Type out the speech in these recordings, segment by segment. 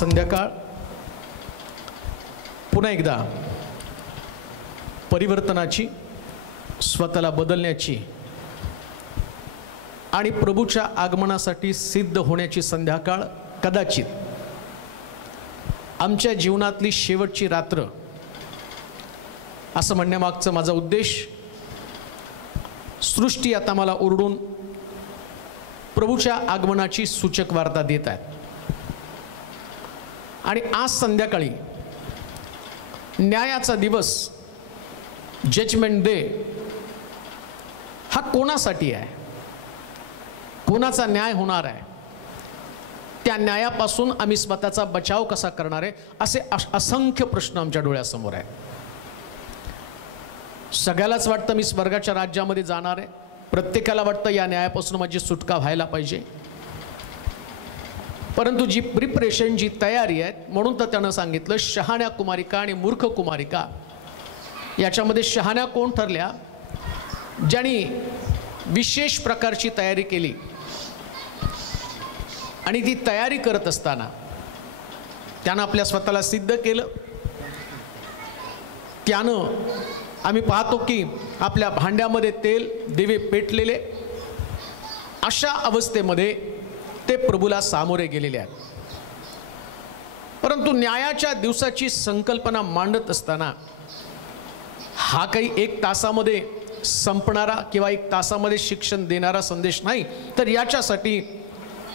संध्याकाळ पुन्हा एकदा परिवर्तनाची, स्वतःला बदलण्याची आणि प्रभूच्या आगमनासाठी सिद्ध होण्याची संध्याकाळ कदाचित आमच्या जीवनातली शेवटची रात्र असं म्हणण्यामागचा माझा उद्देश, सृष्टी आता मला ओरडून प्रभूच्या आगमनाची सूचक वार्ता देत आहेत आणि आज संध्याकाळी न्यायाचा दिवस, जजमेंट डे, हा कोणासाठी आहे, कोणाचा न्याय होणार आहे, त्या न्यायापासून आम्ही स्वतःचा बचाव कसा करणार आहे, असे असंख्य प्रश्न आमच्या डोळ्यासमोर आहेत. सगळ्यालाच वाटतं मी स्वर्गाच्या राज्यामध्ये जाणार आहे, प्रत्येकाला वाटतं या न्यायापासून माझी सुटका व्हायला पाहिजे, परंतु जी प्रिपरेशन, जी तयारी आहे, म्हणून तर त्यानं सांगितलं शहाण्या कुमारिका आणि मूर्ख कुमारिका. याच्यामध्ये शहाण्या कोण ठरल्या? ज्यांनी विशेष प्रकारची तयारी केली आणि ती तयारी करत असताना त्यानं आपल्या स्वतःला सिद्ध केलं. त्यानं आम्ही पाहतो की आपल्या भांड्यामध्ये तेल, दिवे पेटलेले, अशा अवस्थेमध्ये ते प्रभूला सामोरे गेलेले आहेत. परंतु न्यायाच्या दिवसाची संकल्पना मांडत असताना हा काही 1 तासामध्ये संपणारा किंवा 1 तासामध्ये शिक्षण देणारा संदेश नाही, तर याच्यासाठी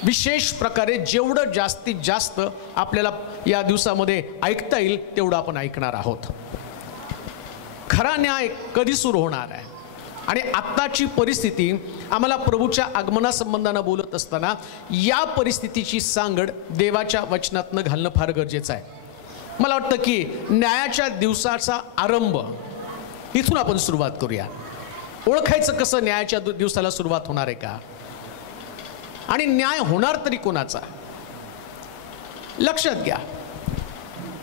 विशेष प्रकारे जेवढं जास्तीत जास्त आपल्याला या दिवसामध्ये ऐकता येईल तेवढं आपण ऐकणार आहोत. खरा न्याय कधी सुरू होणार आहे आणि आत्ताची परिस्थिती आम्हाला प्रभूच्या आगमनासंबंधानं बोलत असताना या परिस्थितीची सांगड देवाच्या वचनातनं घालणं फार गरजेचं आहे. मला वाटतं की न्यायाच्या दिवसाचा आरंभ इथून आपण सुरुवात करूया. ओळखायचं कसं न्यायाच्या दिवसाला सुरुवात होणार आहे का, आणि न्याय होणार तरी कोणाचा? लक्षात घ्या,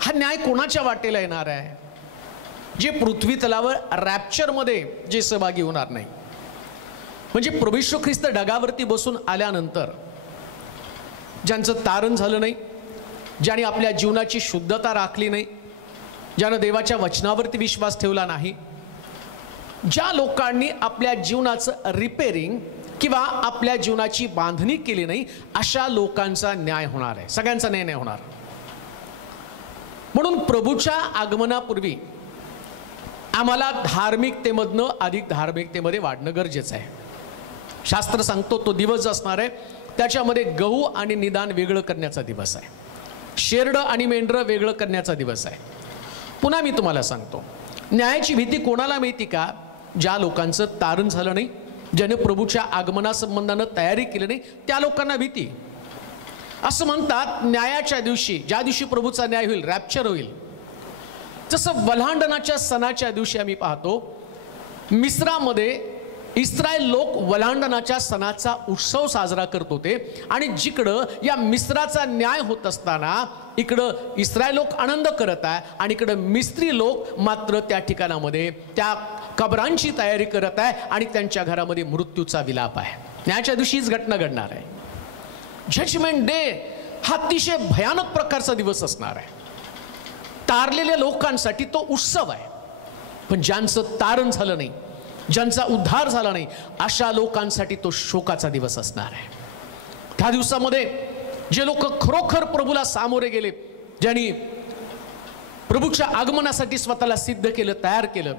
हा न्याय कोणाच्या वाटेला येणार आहे? जे पृथ्वी तलावर रॅप्चरमध्ये जे सहभागी होणार नाही, म्हणजे प्रभू येशू ख्रिस्त ढगावरती बसून आल्यानंतर ज्यांचं तारण झालं नाही, ज्यांनी आपल्या जीवनाची शुद्धता राखली नाही, ज्यानं देवाच्या वचनावरती विश्वास ठेवला नाही, ज्या लोकांनी आपल्या जीवनाचं रिपेरिंग किंवा आपल्या जीवनाची बांधणी केली नाही, अशा लोकांचा न्याय होणार आहे. सगळ्यांचा न्याय नाही होणार. म्हणून प्रभूच्या आगमनापूर्वी आम्हाला धार्मिकतेमधनं अधिक धार्मिकतेमध्ये वाढणं गरजेचं आहे. शास्त्र सांगतो तो दिवस असणार आहे त्याच्यामध्ये गहू आणि निदान वेगळं करण्याचा दिवस आहे, शेरडं आणि मेंढरं वेगळं करण्याचा दिवस आहे. पुन्हा मी तुम्हाला सांगतो, न्यायाची भीती कोणाला माहिती का? ज्या लोकांचं तारण झालं नाही, ज्याने प्रभूच्या आगमनासंबंधानं तयारी केली नाही, त्या लोकांना भीती. असं म्हणतात न्यायाच्या दिवशी, ज्या दिवशी प्रभूचा न्याय होईल, रॅप्चर होईल, जसं वल्हांडणाच्या सणाच्या दिवशी आम्ही पाहतो मिस्रामध्ये इस्रायल लोक वल्हांडणाच्या सणाचा उत्सव साजरा करत होते, आणि जिकडं या मिस्राचा न्याय होत असताना इकडं इस्रायल लोक आनंद करत आहे आणि इकडं मिस्री लोक मात्र त्या ठिकाणामध्ये त्या कबरांची तयारी करत आहे आणि त्यांच्या घरामध्ये मृत्यूचा विलाप आहे. न्यायाच्या दिवशी हीच घटना घडणार आहे. जजमेंट डे हा अतिशय भयानक प्रकारचा दिवस असणार आहे. तारलेल्या लोकांसाठी तो उत्सव आहे, पण ज्यांचं तारण झालं नाही, ज्यांचा उद्धार झाला नाही, अशा लोकांसाठी तो शोकाचा दिवस असणार आहे. त्या दिवसामध्ये जे लोक खरोखर प्रभूला सामोरे गेले, ज्यांनी प्रभूच्या आगमनासाठी स्वतःला सिद्ध केलं, तयार केलं,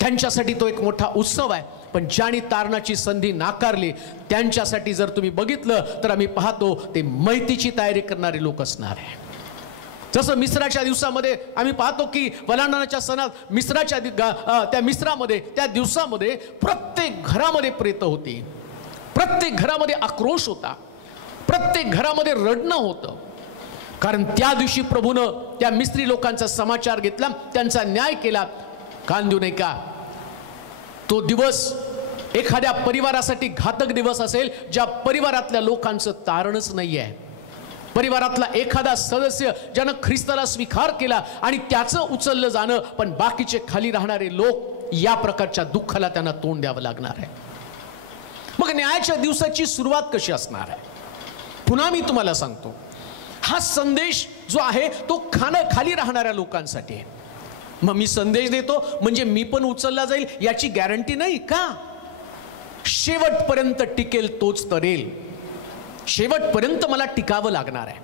त्यांच्यासाठी तो एक मोठा उत्सव आहे. पण ज्यांनी तारणाची संधी नाकारली त्यांच्यासाठी जर तुम्ही बघितलं तर आम्ही पाहतो ते मैतीची तयारी करणारे लोक असणार आहे. जसं मिस्राच्या दिवसामध्ये आम्ही पाहतो की वल्हांडणाच्या सणात मिस्राच्या त्या मिस्रामध्ये, त्या दिवसामध्ये प्रत्येक घरामध्ये प्रेत होती, प्रत्येक घरामध्ये आक्रोश होता, प्रत्येक घरामध्ये रडणं होतं, कारण त्या दिवशी प्रभूनं त्या मिस्त्री लोकांचा समाचार घेतला, त्यांचा न्याय केला. कान देऊ नये का? तो दिवस एखाद्या परिवारासाठी घातक दिवस असेल ज्या परिवारातल्या लोकांचं तारणच नाही आहे, परिवारातला एखादा सदस्य ज्यानं ख्रिस्ताला स्वीकार केला आणि त्याचं उचललं जाणं, पण बाकीचे खाली राहणारे लोक, या प्रकारच्या दुःखाला त्यांना तोंड द्यावं लागणार आहे. मग न्यायाच्या दिवसाची सुरुवात कशी असणार आहे? पुन्हा मी तुम्हाला सांगतो, हा संदेश जो आहे तो खाली राहणाऱ्या लोकांसाठी आहे. मग मी संदेश देतो म्हणजे मी पण उचलला जाईल याची गॅरंटी नाही का? शेवटपर्यंत टिकेल तोच तरेल. शेवटपर्यंत मला टिकावं लागणार आहे,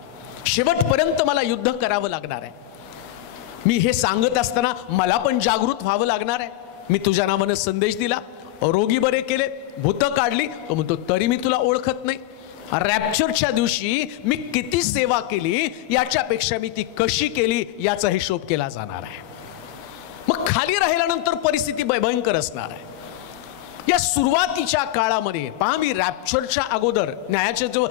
शेवटपर्यंत मला युद्ध करावं लागणार आहे. मी हे सांगत असताना मला पण जागृत व्हावं लागणार आहे. मी तुझ्या नावानं संदेश दिला, रोगी बरे केले, भूतं काढली, तो म्हणतो तरी मी तुला ओळखत नाही. रॅप्चरच्या दिवशी मी किती सेवा केली याच्यापेक्षा मी ती कशी केली याचा हिशोब केला जाणार आहे. मग खाली राहिल्यानंतर परिस्थिती भयंकर असणार आहे. या सुरुवातीच्या काळामध्ये पहा, मी रॅप्चरच्या अगोदर न्यायाचा जो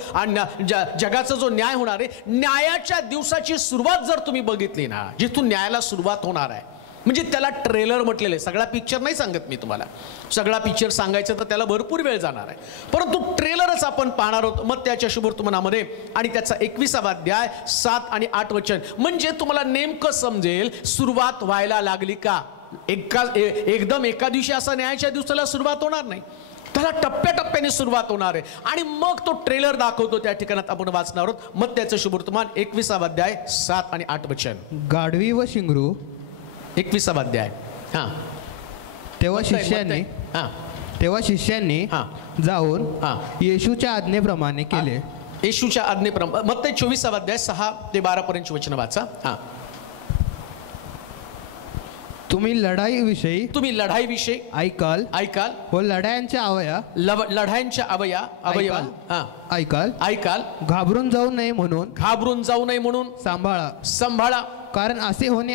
जगाचा जो न्याय होणार आहे, न्यायाच्या दिवसाची सुरुवात जर तुम्ही बघितली ना, जिथून न्यायाला सुरुवात होणार आहे, म्हणजे त्याला ट्रेलर म्हटलेलं आहे. सगळा पिक्चर नाही सांगत मी तुम्हाला, सगळा पिक्चर सांगायचं तर त्याला भरपूर वेळ जाणार आहे, परंतु ट्रेलरच आपण पाहणार आहोत. मग त्याच्या शुभवर्तमानामध्ये आणि त्याचा 21वा अध्याय 7 आणि 8 वचन, म्हणजे तुम्हाला नेमकं समजेल सुरुवात व्हायला लागली का. एकदम एका दिवशी असा न्यायाच्या दिवसाला सुरुवात होणार नाही, त्याला टप्प्याटप्प्याने सुरुवात होणार आहे. आणि मग तो ट्रेलर दाखवतो त्या ठिकाणात आपण वाचणार आहोत. मग त्याचं शुभवर्तमान 21वा अध्याय 7 आणि 8 वचन. गाढवी व शिंगरू 21वा अध्याय. हां, तेव्हा शिष्यांनी जाऊन येशूच्या आज्ञेप्रमाणे केले. येशूच्या आज्ञेप्रमाणे. मग ते 24वा अध्याय 6 ते 12 पर्यंत वचन वाचा. हां, तुम्ही लढाईविषयी ऐकाल व लढायांच्या ऐकाल घाबरून जाऊ नये म्हणून सांभाळा कारण असे होणे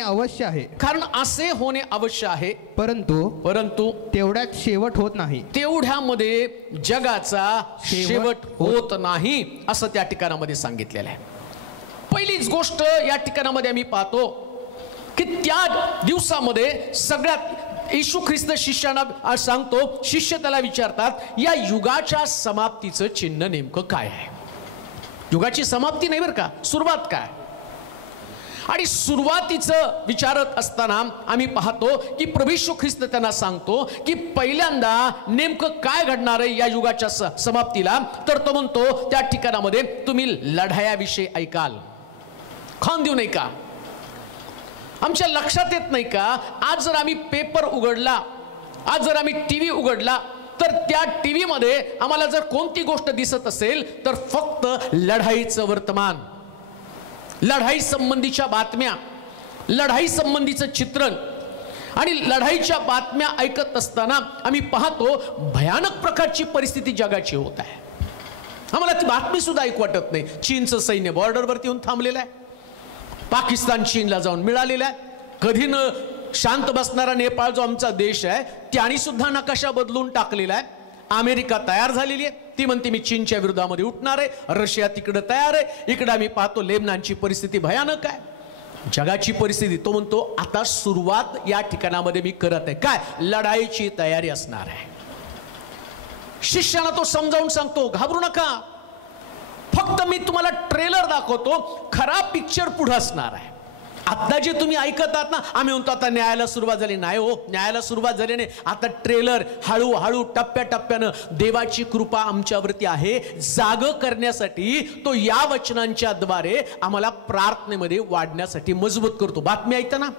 अवश्य आहे. परंतु तेवढ्यात शेवट होत नाही. तेवढ्यामध्ये जगाचा शेवट होत नाही असं त्या ठिकाणामध्ये सांगितलेलं आहे. पहिलीच गोष्ट या ठिकाणामध्ये आम्ही पाहतो की त्या दिवसामध्ये सगळ्यात येशू ख्रिस्त शिष्यांना सांगतो, शिष्य त्याला विचारतात या युगाच्या समाप्तीचं चिन्ह नेमकं काय आहे. युगाची समाप्ती नाही बरं का, सुरुवात काय. आणि सुरुवातीचं विचारत असताना आम्ही पाहतो की प्रभू येशू ख्रिस्त त्यांना सांगतो की पहिल्यांदा नेमकं काय घडणार आहे या युगाच्या समाप्तीला. तर तो म्हणतो त्या ठिकाणामध्ये तुम्ही लढायाविषयी ऐकाल. खान देऊ नाही का, आमच्या लक्षात येत नाही का, आज जर आम्ही पेपर उघडला, आज जर आम्ही टीव्ही उघडला, तर त्या टीव्ही मध्ये आम्हाला जर कोणती गोष्ट दिसत असेल तर फक्त लढाईचं वर्तमान, लढाई संबंधीच्या बातम्या, लढाई संबंधीचं चित्रण. आणि लढाईच्या बातम्या ऐकत असताना आम्ही पाहतो भयानक प्रकारची परिस्थिती जगाची होत आहे. आम्हाला ती बातमी सुद्धा ऐकू वाटत नाही. चीनचं सैन्य बॉर्डरवरती येऊन थांबलेलं आहे, पाकिस्तान चीनला जाऊन मिळालेला आहे. कधी न शांत बसणारा नेपाळ जो आमचा देश आहे त्याने सुद्धा नकाशा बदलून टाकलेला आहे. अमेरिका तयार झालेली आहे, ती म्हणते मी चीनच्या विरोधामध्ये उठणार आहे. रशिया तिकडे तयार आहे. इकडे आम्ही पाहतो लेबनानची परिस्थिती भयानक आहे, जगाची परिस्थिती. तो म्हणतो आता सुरुवात या ठिकाणामध्ये मी करत आहे, काय लढाईची तयारी असणार आहे. शिष्याला तो समजावून सांगतो घाबरू नका, फक्त मी तुम्हाला ट्रेलर दाखवतो, खरा पिक्चर पुढे असणार आहे. आता जे तुम्ही ऐकत आहात ना, आम्ही म्हणतो आता न्यायाला सुरुवात झाली, नाही हो, न्यायाला सुरुवात झाली नाही. आता ट्रेलर हळूहळू टप्प्याटप्प्यानं देवाची कृपा आमच्यावरती आहे जाग करण्यासाठी. तो या वचनांच्या द्वारे आम्हाला प्रार्थनेमध्ये वाढण्यासाठी मजबूत करतो. बातमी ऐकताना,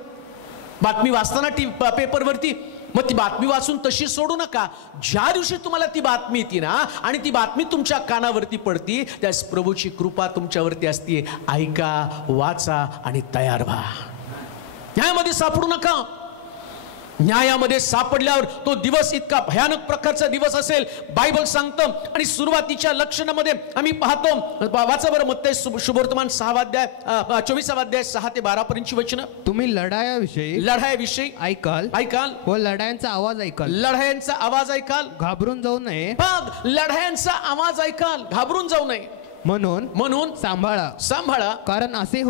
बातमी वाचताना पेपरवरती, मग ती बातमी वाचून तशी सोडू नका. ज्या दिवशी तुम्हाला ती बातमी येते ना आणि ती बातमी तुमच्या कानावरती पडती, त्यास प्रभूची कृपा तुमच्यावरती असते. ऐका, वाचा आणि तयार व्हा. न्यायामध्ये सापडू नका. न्यायामध्ये सापडल्यावर तो दिवस इतका भयानक प्रकारचा दिवस असेल बायबल सांगतं. आणि सुरुवातीच्या लक्षणामध्ये आम्ही पाहतो, वाचा बरं मत्ती शुभवर्तमान 6 अध्याय 24वा अध्याय 6 ते 12 पर्यंतची वचनं. तुम्ही लढायाविषयी ऐकाल व लढायांचा आवाज ऐकाल घाबरून जाऊ नये. बघ, लढायांचा आवाज ऐकाल, घाबरून जाऊ नये म्हणून सांभाळा कारण असे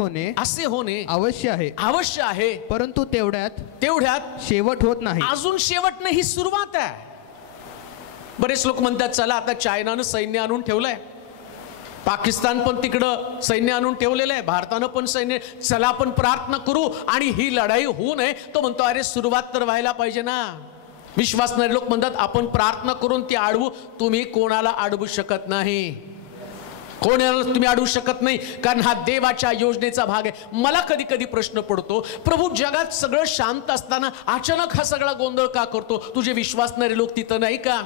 होणे अवश्य आहे. परंतु तेवढ्यात शेवट होत नाही. अजून शेवट नाही, ही सुरुवात आहे. बरेच लोक म्हणतात चला आता चायनानं सैन्य आणून ठेवलंय, पाकिस्तान पण तिकडं सैन्य आणून ठेवलेलं आहे, भारतानं पण सैन्य, चला आपण प्रार्थना करू आणि ही लढाई होऊ नये. तो म्हणतो अरे सुरुवात तर व्हायला पाहिजे ना. विश्वासणारे लोक म्हणतात आपण प्रार्थना करून ती अडवू. तुम्ही कोणाला अडवू शकत नाही. कोणाला तुम्ही अडवू शकत नाही, कारण हा देवाच्या योजनेचा भाग आहे. मला कधी कधी प्रश्न पडतो, प्रभू जगात सगळं शांत असताना अचानक हा सगळा गोंधळ का करतो? तुझे विश्वासणारे लोक तिथं नाही का?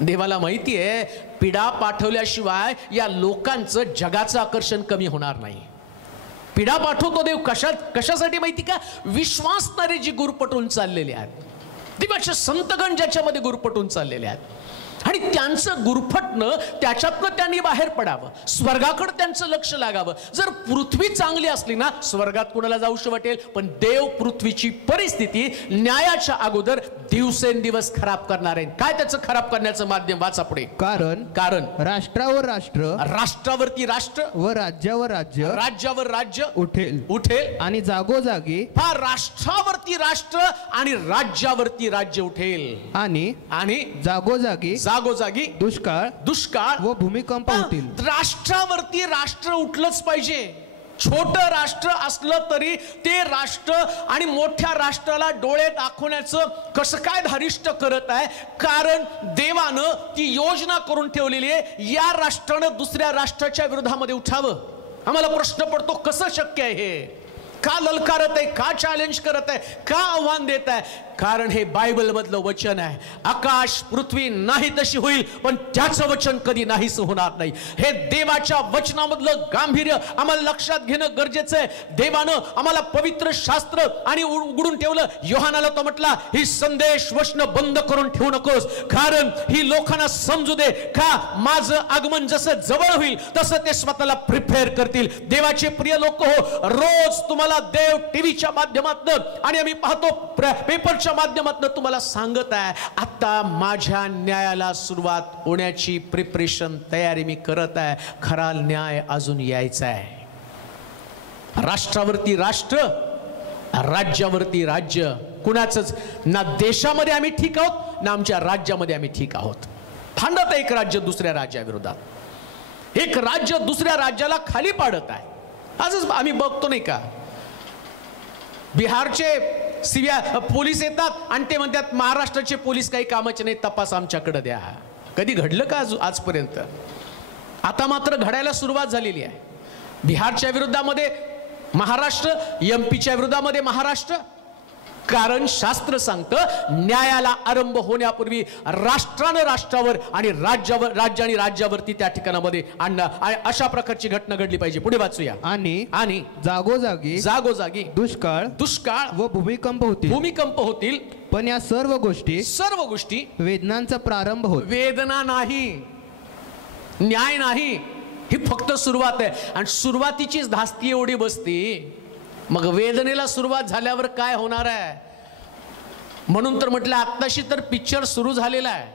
देवाला माहिती आहे, पिढा पाठवल्याशिवाय या लोकांचं जगाचं आकर्षण कमी होणार नाही. पिढा पाठवतो देव कशासाठी माहिती का? विश्वासणारे जी गुरपटून चाललेले आहेत, देवाचे संतगण ज्याच्यामध्ये गुरपटून चाललेले आहेत, आणि त्यांचं गुरफटणं त्याच्यातनं त्यांनी बाहेर पडावं, स्वर्गाकडे त्यांचं लक्ष लागावं. जर पृथ्वी चांगली असली ना, स्वर्गात कुणाला जाऊशी वाटेल, पण देव पृथ्वीची परिस्थिती न्यायाच्या अगोदर दिवसेंदिवस खराब करणार आहे. काय त्याचं खराब करण्याचं माध्यम? वाचा पुढे. कारण राष्ट्रावर राष्ट्र, राष्ट्रावरती राष्ट्र व राज्यावर राज्य, राज्यावर राज्य उठेल आणि जागोजागी राष्ट्रावरती राष्ट्र आणि राज्यावरती राज्य उठेल आणि जागोजागी दुष्काळ व भूमिकंप होतील. राष्ट्रावरती राष्ट्र उठलंच पाहिजे. छोटं राष्ट्र असलं तरी ते राष्ट्र आणि मोठ्या राष्ट्राला डोळे दाखवण्याचं कसं काय धारिष्ट करत आहे? कारण देवानं ती योजना करून ठेवलेली आहे, या राष्ट्रानं दुसऱ्या राष्ट्राच्या विरोधामध्ये उठावं. आम्हाला प्रश्न पडतो, कसं शक्य आहे हे? का ललकारत आहे? का चॅलेंज करत आहे? का आव्हान देत आहे? कारण हे बायबल मधलं वचन आहे. आकाश पृथ्वी नाही तशी होईल, पण त्याचं वचन कधी नाहीच होणार नाही. हे देवाच्या वचनामधलं गांभीर्य आम्हाला लक्षात घेणं गरजेचं आहे. देवानं आम्हाला पवित्र शास्त्र आणि उघडून ठेवलं. योहानाला तो म्हटला, ही संदेश वचन बंद करून ठेवू नकोस, कारण ही लोकांना समजू दे का माझं आगमन जसं जवळ होईल तसं ते स्वतःला प्रिपेअर करतील. देवाचे प्रिय लोक हो, रोज तुम्हाला देव टीव्हीच्या माध्यमातून आणि आम्ही पाहतो पेपरच्या माध्यमातून तुम्हाला सांगत आहे, आता माझ्या न्यायाला सुरुवात होण्याची प्रिपरेशन, तयारी मी करत आहे. खरा न्याय अजून यायचा आहे. राष्ट्रावरती राष्ट्र, राज्यावरती राज्य. कुणाचंच ना देशामध्ये आम्ही ठीक आहोत, ना आमच्या राज्यामध्ये आम्ही ठीक आहोत. भांडत एक राज्य दुसऱ्या राज्याविरोधात, एक राज्य दुसऱ्या राज्याला खाली पाडत आहे. आजच आम्ही बघतो नाही का, बिहारचे पोलीस येतात आणि ते म्हणतात महाराष्ट्राचे पोलीस काही कामाचे नाही, तपास आमच्याकडे द्या. कधी घडलं का आजपर्यंत? आता मात्र घडायला सुरुवात झालेली आहे. बिहारच्या विरोधामध्ये महाराष्ट्र, एमपीच्या विरोधामध्ये महाराष्ट्र. कारण शास्त्र सांगतं, न्यायाला आरंभ होण्यापूर्वी राष्ट्रानं राष्ट्रावर आणि राज्य आणि राज्यावरती त्या ठिकाणामध्ये आणणं, अशा प्रकारची घटना घडली पाहिजे. पुढे वाचूया. आणि जागोजागी दुष्काळ व भूमिकंप होतील. पण या सर्व गोष्टी वेदनांचा प्रारंभ होतो. वेदना नाही, न्याय नाही, ही फक्त सुरुवात आहे. आणि सुरुवातीचीच धास्ती एवढी बसती, मग वेदनेला सुरुवात झाल्यावर काय होणार आहे? म्हणून तर म्हटलं, आत्ताशी तर पिक्चर सुरू झालेला आहे.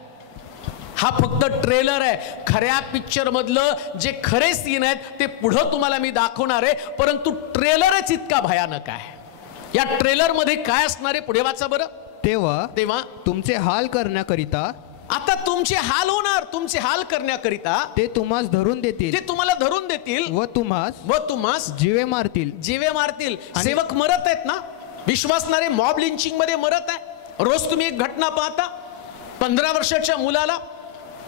हा फक्त ट्रेलर आहे. खऱ्या पिक्चर मधलं जे खरे सीन आहेत ते पुढं तुम्हाला मी दाखवणार आहे, परंतु ट्रेलरच इतका भयानक आहे. या ट्रेलर मध्ये काय असणार आहे? पुढे वाचा बरं. तेव्हा तुमचे हाल करण्याकरिता, आता तुमचे हाल होणार. तुमचे हाल करण्याकरिता ते तुम्हाला धरून देतील व तुम्हास जीवे मारतील. सेवक मरत आहेत ना, विश्वासणारे मॉब लिंचिंग मध्ये मरत आहे. रोज तुम्ही एक घटना पाहता, 15 वर्षाच्या मुलाला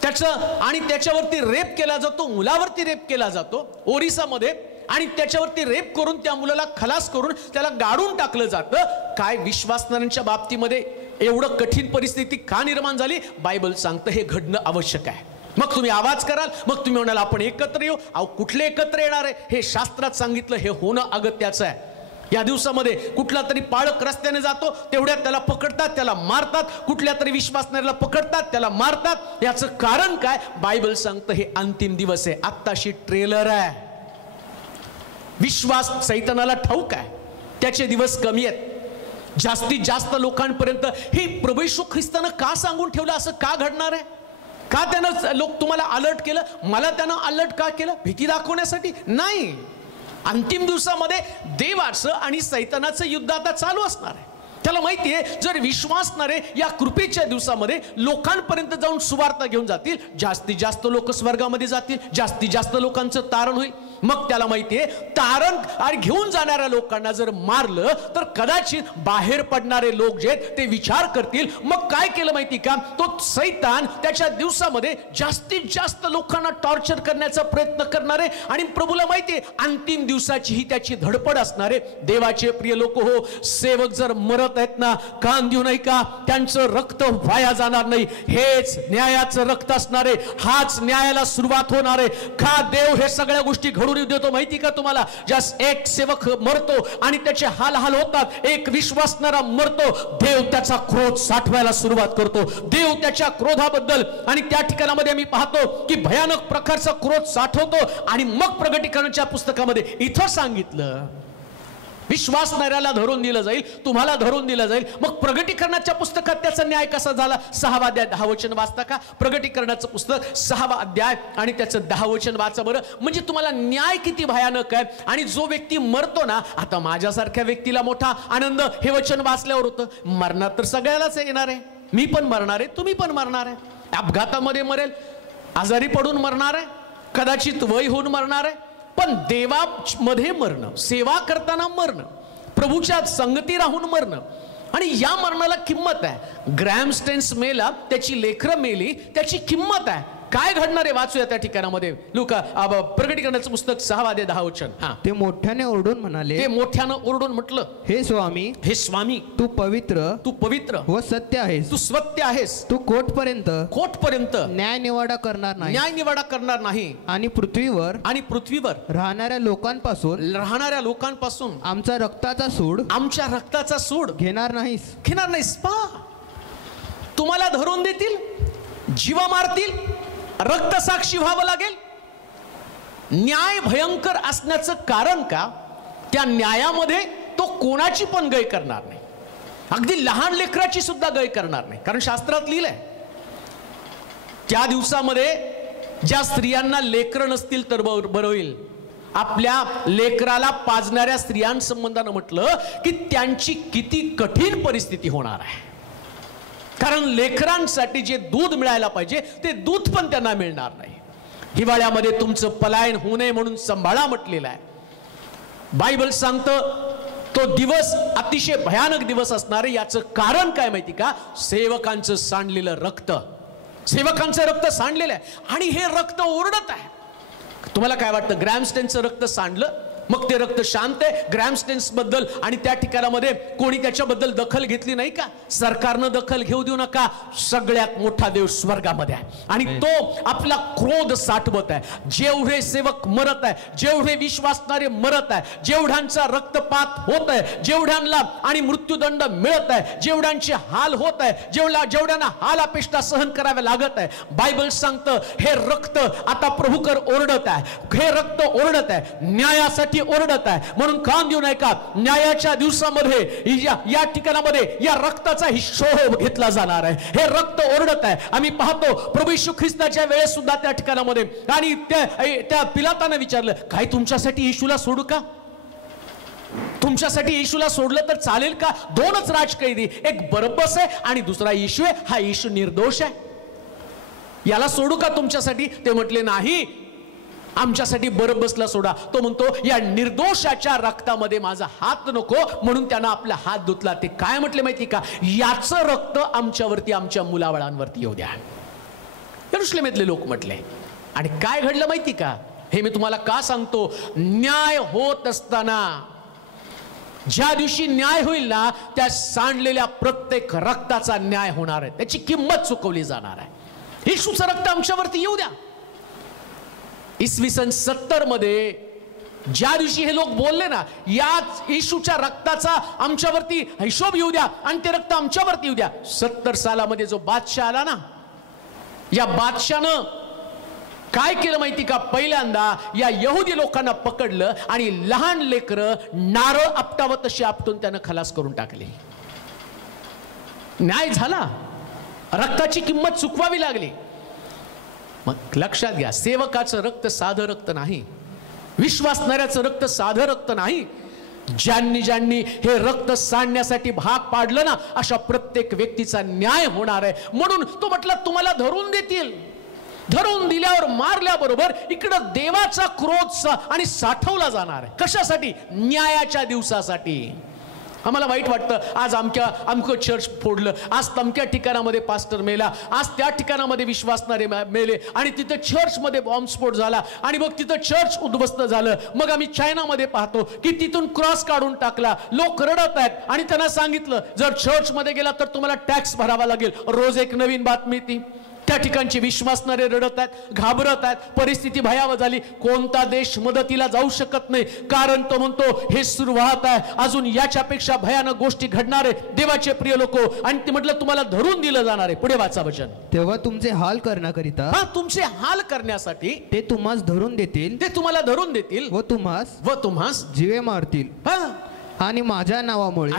त्याच्यावरती रेप केला जातो, मुलावरती रेप केला जातो ओरिसामध्ये, आणि त्याच्यावरती रेप करून त्या मुलाला खलास करून त्याला गाडून टाकलं जातं. काय विश्वासणाऱ्यांच्या बाबतीमध्ये एवढं कठीण परिस्थिती का निर्माण झाली? बायबल सांगतं हे घडणं आवश्यक आहे. मग तुम्ही आवाज कराल, मग तुम्ही म्हणाल आपण एकत्र येऊ. अहो, कुठले एकत्र येणार आहे? हे शास्त्रात सांगितलं, हे होणं अगत्याचं आहे. या दिवसामध्ये कुठला तरी पाळक रस्त्याने जातो, तेवढ्यात त्याला पकडतात, त्याला मारतात. कुठल्या तरी विश्वासणाऱ्याला पकडतात, त्याला मारतात. याचं कारण काय? बायबल सांगतं हे अंतिम दिवस आहे. आत्ताशी ट्रेलर आहे. विश्वास सैतानाला ठाऊक आहे, त्याचे दिवस कमी आहेत. जास्तीत जास्त लोकांपर्यंत हे प्रभू येशू ख्रिस्तानं का सांगून ठेवलं? असं का घडणार आहे? का त्यानं तुम्हाला अलर्ट केलं? मला त्यानं अलर्ट का केलं? भीती दाखवण्यासाठी नाही. अंतिम दिवसामध्ये देवाचं आणि सैतानाचं युद्ध आता चालू असणार आहे. त्याला माहिती आहे, जर विश्वासणारे या कृपेच्या दिवसामध्ये लोकांपर्यंत जाऊन सुवार्ता घेऊन जातील, जास्तीत जास्त लोक स्वर्गामध्ये जातील, जास्तीत जास्त लोकांचं तारण होईल. मग त्याला माहितीये तारण आणि घेऊन जाणाऱ्या लोकांना जर मारलं तर कदाचित बाहेर पडणारे लोक जे ते विचार करतील. मग काय केलं माहिती का, तो सैतान त्याच्या दिवसामध्ये जास्तीत जास्त लोकांना टॉर्चर करण्याचा प्रयत्न करणारे. आणि प्रभूला माहितीये अंतिम दिवसाची ही त्याची धडपड असणारे. देवाचे प्रिय लोक हो, सेवक जर मरत आहेत ना, कान देऊ नाही का, त्यांचं रक्त वाया जाणार नाही. हेच न्यायाचं रक्त असणारे, हाच न्यायाला सुरुवात होणार आहे. का देव हे सगळ्या गोष्टी घडून देतो माहिती का तुम्हाला. ज्या एक सेवक मरतो आणि त्याचे हाल होतात, एक विश्वासणारा मरतो, देव त्याचा क्रोध साठवायला सुरुवात करतो. देव त्याच्या क्रोधाबद्दल आणि त्या ठिकाणामध्ये आम्ही पाहतो की भयानक प्रकारचा क्रोध साठवतो. आणि मग प्रगटीकरणाच्या पुस्तकामध्ये इथं सांगितलं विश्वासणाऱ्याला धरून दिलं जाईल, तुम्हाला धरून दिलं जाईल. मग प्रगटीकरणाच्या पुस्तकात त्याचा न्याय कसा झाला. 6वा अध्याय 10 वचन वाचता का. प्रगटीकरणाचं पुस्तक 6वा अध्याय आणि त्याचं 10 वचन वाचा बरं. म्हणजे तुम्हाला न्याय किती भयानक आहे. आणि जो व्यक्ती मरतो ना, आता माझ्यासारख्या व्यक्तीला मोठा आनंद हे वचन वाचल्यावर होतं. मरणार तर सगळ्यालाच येणार आहे. मी पण मरणार आहे, तुम्ही पण मरणार आहे. अपघातामध्ये मरेल, आजारी पडून मरणार आहे, कदाचित वय होऊन मरणार आहे. पण देवामध्ये मरणं, सेवा करताना मरणं, प्रभूच्या संगती राहून मरणं, आणि या मरणाला किंमत आहे. ग्रॅम स्टेन्स मेला, त्याची लेकरं मेली, त्याची किंमत आहे. काय घडणार आहे वाचूया त्या ठिकाणामध्ये. लूका प्रगटीकरणाचं पुस्तक 6वा अध्याय 10 वचन. ते मोठ्याने ओरडून म्हणाले, ते मोठ्यानं ओरडून म्हटलं, हे स्वामी, हे स्वामी, तू पवित्र व सत्य आहेस, तू सत्य आहेस, तू कोटपर्यंत न्याय निवाडा करणार नाही, आणि पृथ्वीवर राहणाऱ्या लोकांपासून आमच्या रक्ताचा सूड घेणार नाहीस. पहा, तुम्हाला धरून देतील, जीवा मारतील, रक्तसाक्षी व्हावं लागेल. न्याय भयंकर असण्याचं कारण का, त्या न्यायामध्ये तो कोणाची पण गय करणार नाही, अगदी लहान लेकराची सुद्धा गय करणार नाही. कारण शास्त्रात लिहिलंय त्या दिवसामध्ये ज्या स्त्रियांना लेकरं नसतील तर बरं होईल. आपल्या लेकराला पाजणाऱ्या स्त्रियांसंबंधानं म्हटलं की त्यांची किती कठीण परिस्थिती होणार आहे. कारण लेकरांसाठी जे दूध मिळायला पाहिजे ते दूध पण त्यांना मिळणार नाही. हिवाळ्यामध्ये तुमचं पलायन होऊ नये म्हणून सांभाळा म्हटलेलं आहे. बायबल सांगतं तो दिवस अतिशय भयानक दिवस असणार आहे. याचं कारण काय माहिती का, सेवकांचं सांडलेलं रक्त. सेवकांचं रक्त सांडलेलं आहे आणि हे रक्त ओरडत आहे. तुम्हाला काय वाटतं, ग्रॅमस्टेनचं रक्त सांडलं मग ते रक्त शांत आहे ग्रॅमस्टेन्स बद्दल, आणि त्या ठिकाणामध्ये कोणी त्याच्याबद्दल दखल घेतली नाही का. सरकारनं दखल घेऊ देऊ नका. सगळ्यात मोठा देव स्वर्गामध्ये आहे आणि तो आपला क्रोध साठवत आहे. जेवढे सेवक मरत आहे, जेवढे विश्वासणारे मरत आहे, जेवढ्यांचा रक्तपात होत आहे, जेवढ्यांना आणि मृत्यूदंड मिळत आहे, जेवढ्यांचे हाल होत आहे, जेवढ्यांना हाल अपेष्टा सहन कराव्या लागत आहे, बायबल सांगतं हे रक्त आता प्रभूकर ओरडत आहे. हे रक्त ओरडत आहे, न्यायासाठी ओरडत आहे. म्हणून कान देऊ नये का, न्यायाच्या दिवसामध्ये या ठिकाणामध्ये या रक्ताचा हिशोब घेतला जाणार आहे. हे रक्त ओरडत आहे. आम्ही पाहतो प्रभू येशू ख्रिस्ताच्या वेळेस सुद्धा त्या ठिकाणामध्ये, आणि त्या पिलातानं विचारलं, काय तुमच्यासाठी येशूला सोडू का, तुमच्यासाठी येशूला सोडलं तर चालेल का. 2च राजकैदी, एक बरब्बस आहे आणि दुसरा येशू आहे. हा येशू निर्दोष आहे, याला सोडू का तुमच्यासाठी. ते म्हटले नाही, आमच्यासाठी बरब्बसला सोडा. तो म्हणतो या निर्दोषाच्या रक्तामध्ये माझा हात नको, म्हणून त्यानं आपला हात धुतला. ते काय म्हटले माहिती का, याचं रक्त आमच्यावरती, आमच्या मुलाबाळांवरती येऊ द्या. यरुशलेमेतले लोक म्हटले. आणि काय घडलं माहिती का, हे मी तुम्हाला का सांगतो, न्याय होत असताना ज्या दिवशी न्याय होईल ना, त्या सांडलेल्या प्रत्येक रक्ताचा न्याय होणार आहे, त्याची किंमत चुकवली जाणार आहे. येशूचं रक्त आमच्यावरती येऊ द्या. इसवी सन 70 मध्ये ज्या दिवशी हे लोक बोलले ना, याच येशूच्या रक्ताचा आमच्यावरती हिशोब येऊ द्या आणि ते रक्त आमच्यावरती येऊ द्या. 70 सालामध्ये जो बादशाह आला ना, या बादशाहनं काय केलं माहिती का, पहिल्यांदा या यहुदी लोकांना पकडलं आणि लहान लेकरं नारळ आपटावं तशी आपटून त्यानं खलास करून टाकले. न्याय झाला, रक्ताची किंमत चुकवावी लागली. मग लक्षात घ्या, सेवकाचं रक्त साधं रक्त नाही, विश्वासणाऱ्याचं रक्त साधं रक्त नाही. ज्यांनी हे रक्त सांडण्यासाठी भाग पाडलं ना, अशा प्रत्येक व्यक्तीचा न्याय होणार आहे. म्हणून तो म्हटला तुम्हाला धरून देतील, धरून दिल्यावर मारल्याबरोबर इकडं देवाचा क्रोध आणि साठवला जाणार आहे. कशासाठी? न्यायाच्या दिवसासाठी. आम्हाला वाईट वाटतं, आज अमकं चर्च फोडलं, आज तमक्या ठिकाणामध्ये पास्टर मेला, आज त्या ठिकाणामध्ये विश्वासणारे मेले, आणि तिथे चर्चमध्ये बॉम्बस्फोट झाला, आणि मग तिथं चर्च उद्ध्वस्त झालं. मग आम्ही चायनामध्ये पाहतो की तिथून क्रॉस काढून टाकला, लोक रडत आहेत, आणि त्यांना सांगितलं जर चर्चमध्ये गेला तर तुम्हाला टॅक्स भरावा लागेल. रोज एक नवीन बातमी ती. त्या ठिकाणचे विश्वासणारे रडत आहेत, घाबरत आहेत, परिस्थिती भयावह झाली. कोणता देश मदतीला जाऊ शकत नाही, कारण तो म्हणतो हे सुरुवात आहे, अजून याच्यापेक्षा भयानक गोष्टी घडणार आहे. देवाचे प्रिय लोक, आणि ते म्हटलं तुम्हाला धरून दिलं जाणार आहे. पुढे वाचा वचन. तेव्हा तुमचे हाल करण्याकरिता, तुमचे हाल करण्यासाठी ते तुम्हास धरून देतील, ते तुम्हाला धरून देतील, व तुम्हास जीवे मारतील. आणि माझ्या नावामुळे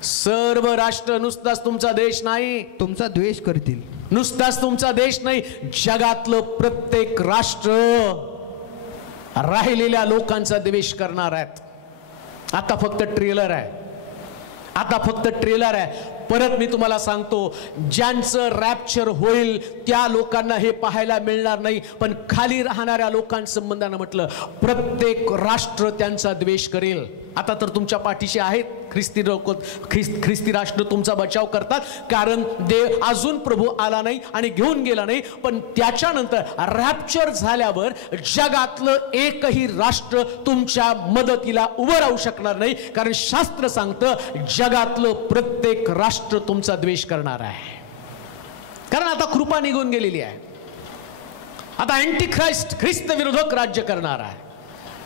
सर्व राष्ट्र नुसताच तुमचा देश नाही, तुमचा द्वेष करतील. नुसताच तुमचा देश नाही, जगातलं प्रत्येक राष्ट्र राहिलेल्या लोकांचा द्वेष करणार आहेत. आता फक्त ट्रेलर आहे. परत मी तुम्हाला सांगतो, ज्यांचं रॅप्चर होईल त्या लोकांना हे पाहायला मिळणार नाही, पण खाली राहणाऱ्या लोकांसंबंधानं म्हटलं प्रत्येक राष्ट्र त्यांचा द्वेष करेल. आता तर तुमच्या पाठीशी आहेत ख्रिस्ती लोक, ख्रिस्ती राष्ट्र तुमचा बचाव करतात, कारण देव अजून प्रभू आला नाही आणि घेऊन गेला नाही. पण त्याच्यानंतर रॅप्चर झाल्यावर जगातलं एकही राष्ट्र तुमच्या मदतीला उभं राहू शकणार नाही, कारण शास्त्र सांगतं जगातलं प्रत्येक राष्ट्र तुमचा द्वेष करणार आहे. कारण आता कृपा निघून गेलेली आहे. आता अँटिख्राइस्ट ख्रिस्त विरोधक राज्य करणार आहे,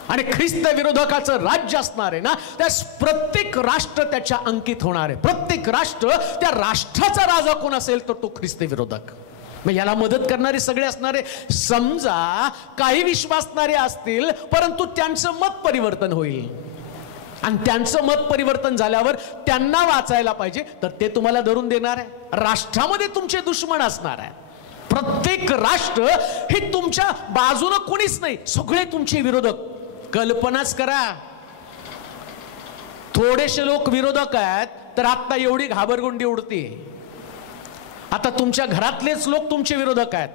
आणि ख्रिस्त विरोधकाचं राज्य असणार आहे ना, त्यास प्रत्येक राष्ट्र त्याच्या अंकित होणार आहे. प्रत्येक राष्ट्र, त्या राष्ट्राचा राजा कोण असेल तर तो ख्रिस्त विरोधक. मग याला मदत करणारे सगळे असणारे. समजा काही विश्वासणारे असतील, परंतु त्यांचं मत परिवर्तन होईल, आणि त्यांचं मत परिवर्तन झाल्यावर त्यांना वाचायला पाहिजे, तर ते तुम्हाला धरून देणार आहे. राष्ट्रामध्ये तुमचे दुश्मन असणार आहे. प्रत्येक राष्ट्र हे तुमच्या बाजूने कोणीच नाही, सगळे तुमचे विरोधक. कल्पनाच करा, थोडेसे लोक विरोधक आहेत तर आता एवढी घाबरगुंडी उडते. आता तुमच्या घरातलेच लोक तुमचे विरोधक आहेत.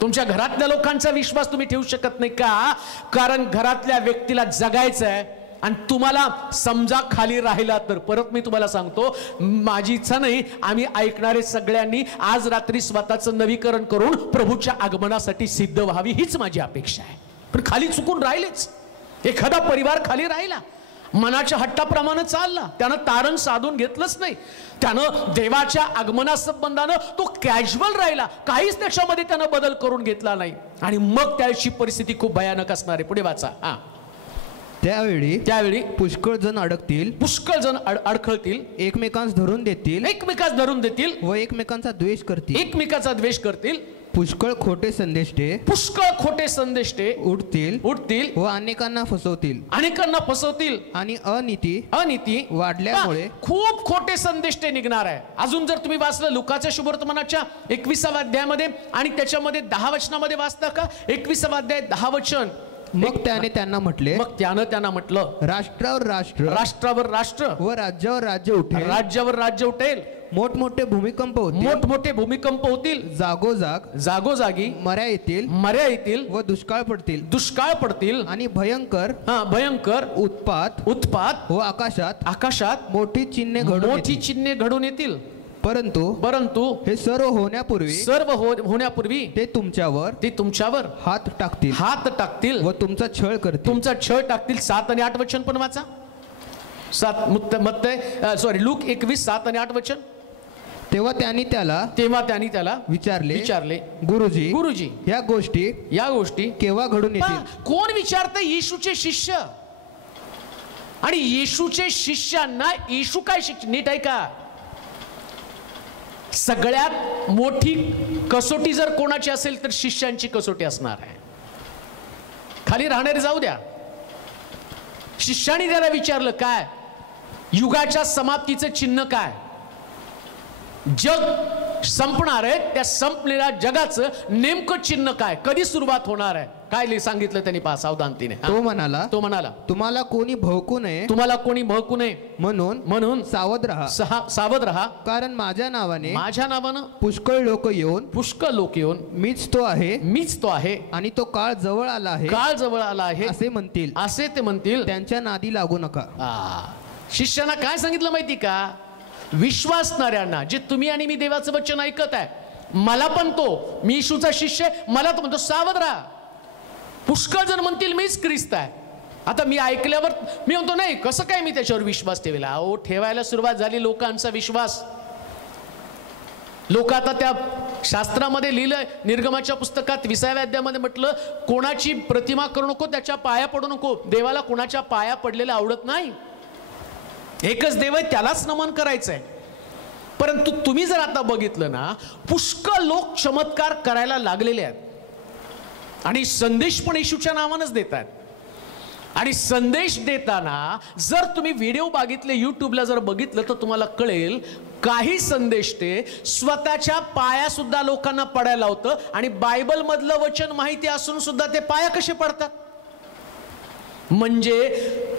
तुमच्या घरातल्या लोकांचा विश्वास तुम्ही ठेवू शकत नाही. का? कारण घरातल्या व्यक्तीला जगायचं आहे, आणि तुम्हाला समजा खाली राहिला तर. परत मी तुम्हाला सांगतो, माझी इच्छा नाही, आम्ही ऐकणारे सगळ्यांनी आज रात्री स्वतःचं नवीकरण करून प्रभूच्या आगमनासाठी सिद्ध व्हावी, हीच माझी अपेक्षा आहे. पण खाली चुकून राहिलेच. एखादा परिवार खाली राहिला, मनाच्या हट्टाप्रमाणे चालला, त्यानं तारण साधून घेतलंच नाही, त्यानं देवाच्या आगमनासंबंधानं तो कॅज्युअल राहिला, काहीच त्याच्यामध्ये त्यानं बदल करून घेतला नाही, आणि मग त्याची परिस्थिती खूप भयानक असणार आहे. पुढे वाचा. त्यावेळी पुष्कळ जण अडखळतील, एकमेकांस धरून देतील व एकमेकांचा द्वेष करतील. पुष्कळ खोटे संदेष्टे उठतील व अनेकांना फसवतील, आणि अनिती वाढल्यामुळे खूप खोटे संदेष्टे निघणार आहे. अजून जर तुम्ही वाचलं लुकाच्या शुभवर्तमानाच्या 21व्या अध्यायामध्ये आणि त्याच्यामध्ये 10 वचनामध्ये वाचता का? 21वा अध्याय 10 वचन. मग त्याने त्यांना म्हटलं, राष्ट्रावर राष्ट्र व राज्यावर राज्य उठेल. मोठमोठे भूमिकंप होतील. जागोजागी मर्या येतील व दुष्काळ पडतील. आणि भयंकर उत्पात व आकाशात मोठी चिन्हे घडून येतील. परंतु हे सर्व होण्यापूर्वी ते तुमच्यावर हात टाकतील व तुमचा छळ टाकतील. 7 आणि 8 वचन पण वाचा. लूक 21:7 आणि 8 वचन. तेव्हा त्यांनी त्याला विचारले, गुरुजी या गोष्टी केव्हा घडून येतील? कोण विचारतं? येशूचे शिष्य. आणि येशूचे शिष्यांना येशू काय शिक्षण, नीट आहे का? सगळ्यात मोठी कसोटी जर कोणाची असेल तर शिष्यांची कसोटी असणार आहे. खाली राहणारे जाऊ द्या, शिष्याने त्याला विचारलं, काय युगाच्या समाप्तीचं चिन्ह काय? जग संपणार आहे, त्या संपलेल्या जगाचं नेमकं चिन्ह काय? कधी सुरुवात होणार आहे? काय सांगितलं त्यांनी पहा सावधानतेने. तो म्हणाला, तुम्हाला कोणी भवकू नये, तुम्हाला कोणी भवकू नये म्हणून सावध राहा, सावध राहा. कारण माझ्या नावानं पुष्कळ लोक येऊन मीच तो आहे आणि तो काळ जवळ आला आहे असे म्हणतील. त्यांच्या नादी लागू नका. शिष्यांना काय सांगितलं माहिती का? विश्वासणाऱ्यांना, जे तुम्ही आणि मी देवाचं वचन ऐकत आहे, मला पण मी येशूचा शिष्य आहे, मला तो म्हणतो सावध राहा. पुष्कळ जण म्हणतील मीच ख्रिस्त आहे. आता मी ऐकल्यावर मी म्हणतो नाही, कसं काय मी त्याच्यावर विश्वास ठेवला? अहो, ठेवायला सुरुवात झाली लोकांचा विश्वास. लोक आता त्या शास्त्रामध्ये लिहिलंय, निर्गमाच्या पुस्तकात 20व्या अध्यायामध्ये म्हटलं, कोणाची प्रतिमा करू नको, त्याच्या पाया पडू नको. देवाला कोणाच्या पाया पडलेलं आवडत नाही. एकच देव आहे, त्यालाच नमन करायचंय. परंतु तुम्ही जर आता बघितलं ना, पुष्कळ लोक चमत्कार करायला लागलेले आहेत आणि संदेश पण येशूच्या नावानंच देतात. आणि संदेश देताना जर तुम्ही व्हिडिओ बघितले, युट्यूबला जर बघितलं, तर तुम्हाला कळेल काही संदेश ते स्वतःच्या पाया सुद्धा लोकांना पडायला लावतं. आणि बायबल मधलं वचन माहिती असून सुद्धा ते पाया कसे पडतात? म्हणजे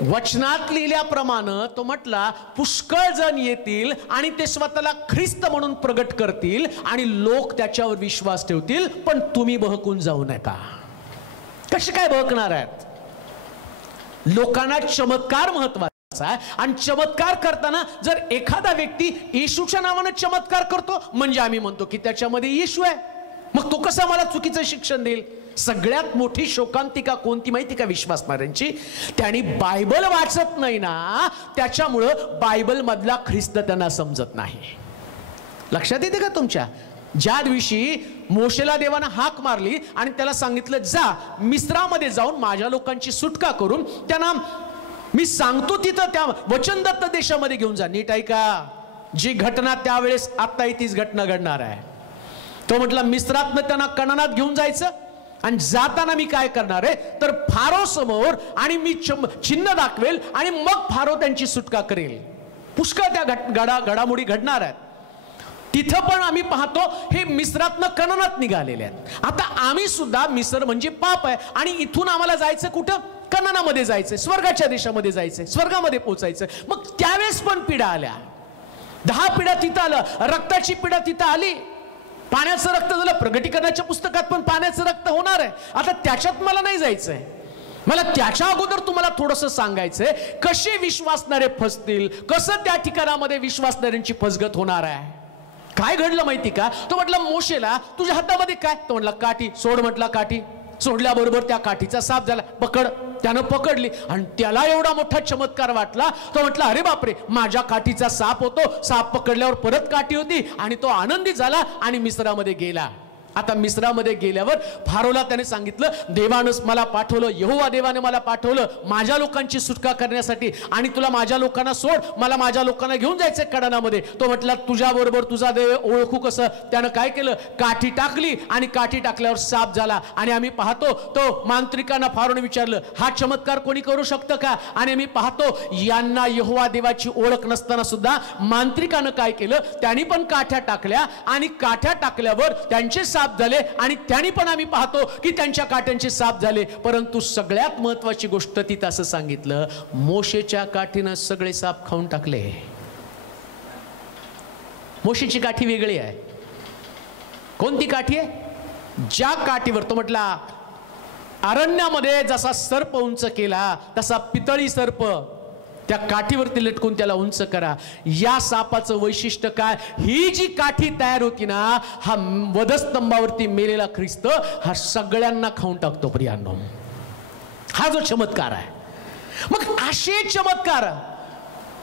वचनात लिहिल्याप्रमाणे तो म्हटला, पुष्कळ जण येतील आणि ते स्वतःला ख्रिस्त म्हणून प्रगट करतील आणि लोक त्याच्यावर विश्वास ठेवतील. पण तुम्ही बहकून जाऊ नका. कसे काय बहकणार आहेत? लोकांना चमत्कार महत्वाचा आहे. आणि चमत्कार करताना जर एखादा व्यक्ती येशूच्या नावाने चमत्कार करतो, म्हणजे आम्ही म्हणतो की त्याच्यामध्ये येशू आहे, मग तो कसा मला चुकीचं शिक्षण देईल? सगळ्यात मोठी शोकांतिका कोणती माहिती का विश्वासणाऱ्यांची? त्यांनी बायबल वाचत नाही ना, त्याच्यामुळं बायबल मधला ख्रिस्त त्यांना समजत नाही. लक्षात येते का तुमच्या? ज्या दिवशी मोशेला देवानं हाक मारली आणि त्याला सांगितलं, जा मिस्रामध्ये जाऊन माझ्या लोकांची सुटका करून त्यांना मी सांगतो तिथं त्या वचनदत्त देशामध्ये घेऊन जा. नीट ऐका, जी घटना त्यावेळेस आता तीच घटना घडणार आहे. तो म्हटला, मिस्रातनं त्यांना कनानात घेऊन जायचं आणि जाताना मी काय करणार आहे तर फारो समोर आणि मी चिन्ह दाखवेल आणि मग फारो त्यांची सुटका करेल. पुष्कळ त्या घडामोडी घडणार आहेत. तिथं पण आम्ही पाहतो हे मिस्रातनं कनानात निघालेले आहेत. आता आम्ही सुद्धा, मिस्र म्हणजे पाप आहे आणि इथून आम्हाला जायचं कुठं? कनानामध्ये जायचंय, स्वर्गाच्या देशामध्ये जायचंय, स्वर्गामध्ये पोहोचायचं. मग त्यावेळेस पण पिढा आल्या, 10 पिढ्या तिथं आलं, रक्ताची पिढा तिथं आली, पाण्याचं रक्त झालं. प्रगटीकरणाच्या पुस्तकात पण पाण्याचं रक्त होणार आहे. आता त्याच्यात मला नाही जायचंय. मला त्याच्या अगोदर तुम्हाला थोडंसं सांगायचंय, कसे विश्वासणारे फसतील, कसं त्या ठिकाणामध्ये विश्वासणाऱ्यांची फसगत होणार आहे. काय घडलं माहिती का? तो म्हटला मोशेला, तुझ्या हातामध्ये काय? तो म्हटला काठी. सोड म्हटला काठी. सोडल्याबरोबर त्या काठीचा साप झाला. पकड. त्यानं पकडली आणि त्याला एवढा मोठा चमत्कार वाटला. तो म्हटला, अरे बापरे, माझ्या काठीचा साप होतो. साप पकडल्यावर परत काठी होती आणि तो आनंदित झाला आणि मिस्रामध्ये गेला. आता मिस्रामध्ये गेल्यावर फारोला त्याने सांगितलं, देवानं मला पाठवलं, यहोवा देवाने मला पाठवलं माझ्या लोकांची सुटका करण्यासाठी आणि तुला माझ्या लोकांना सोड, मला माझ्या लोकांना घेऊन जायचंय कडानामध्ये. तो म्हटला, तुझ्या बरोबर तुझा देव ओळखू कसं? त्यानं काय केलं? काठी टाकली आणि काठी टाकल्यावर साप झाला. आणि आम्ही पाहतो तो मांत्रिकांना फारोने विचारलं, हा चमत्कार कोणी करू शकतं का? आणि आम्ही पाहतो यांना यहोवा देवाची ओळख नसताना सुद्धा मांत्रिकानं काय केलं? त्यांनी पण काठ्या टाकल्या आणि काठ्या टाकल्यावर त्यांचे साप झाले आणि त्यांनी पण आम्ही पाहतो की त्यांच्या काठ्यांचे साप झाले. परंतु सगळ्यात महत्वाची गोष्ट तिथं असं सांगितलं, मोशेच्या काठीनं सगळे साप खाऊन टाकले. मोशेची काठी वेगळी आहे. कोणती काठी आहे? ज्या काठीवर तो म्हटला, अरण्यामध्ये जसा सर्प उंच केला तसा पितळी सर्प त्या काठीवरती लटकून त्याला उंच करा. या सापाचं वैशिष्ट्य काय? ही जी काठी तयार होती ना, हा वधस्तंभावरती मेलेला ख्रिस्त हा सगळ्यांना खाऊन टाकतो. प्रियांनो, हा जो चमत्कार आहे. मग असे चमत्कार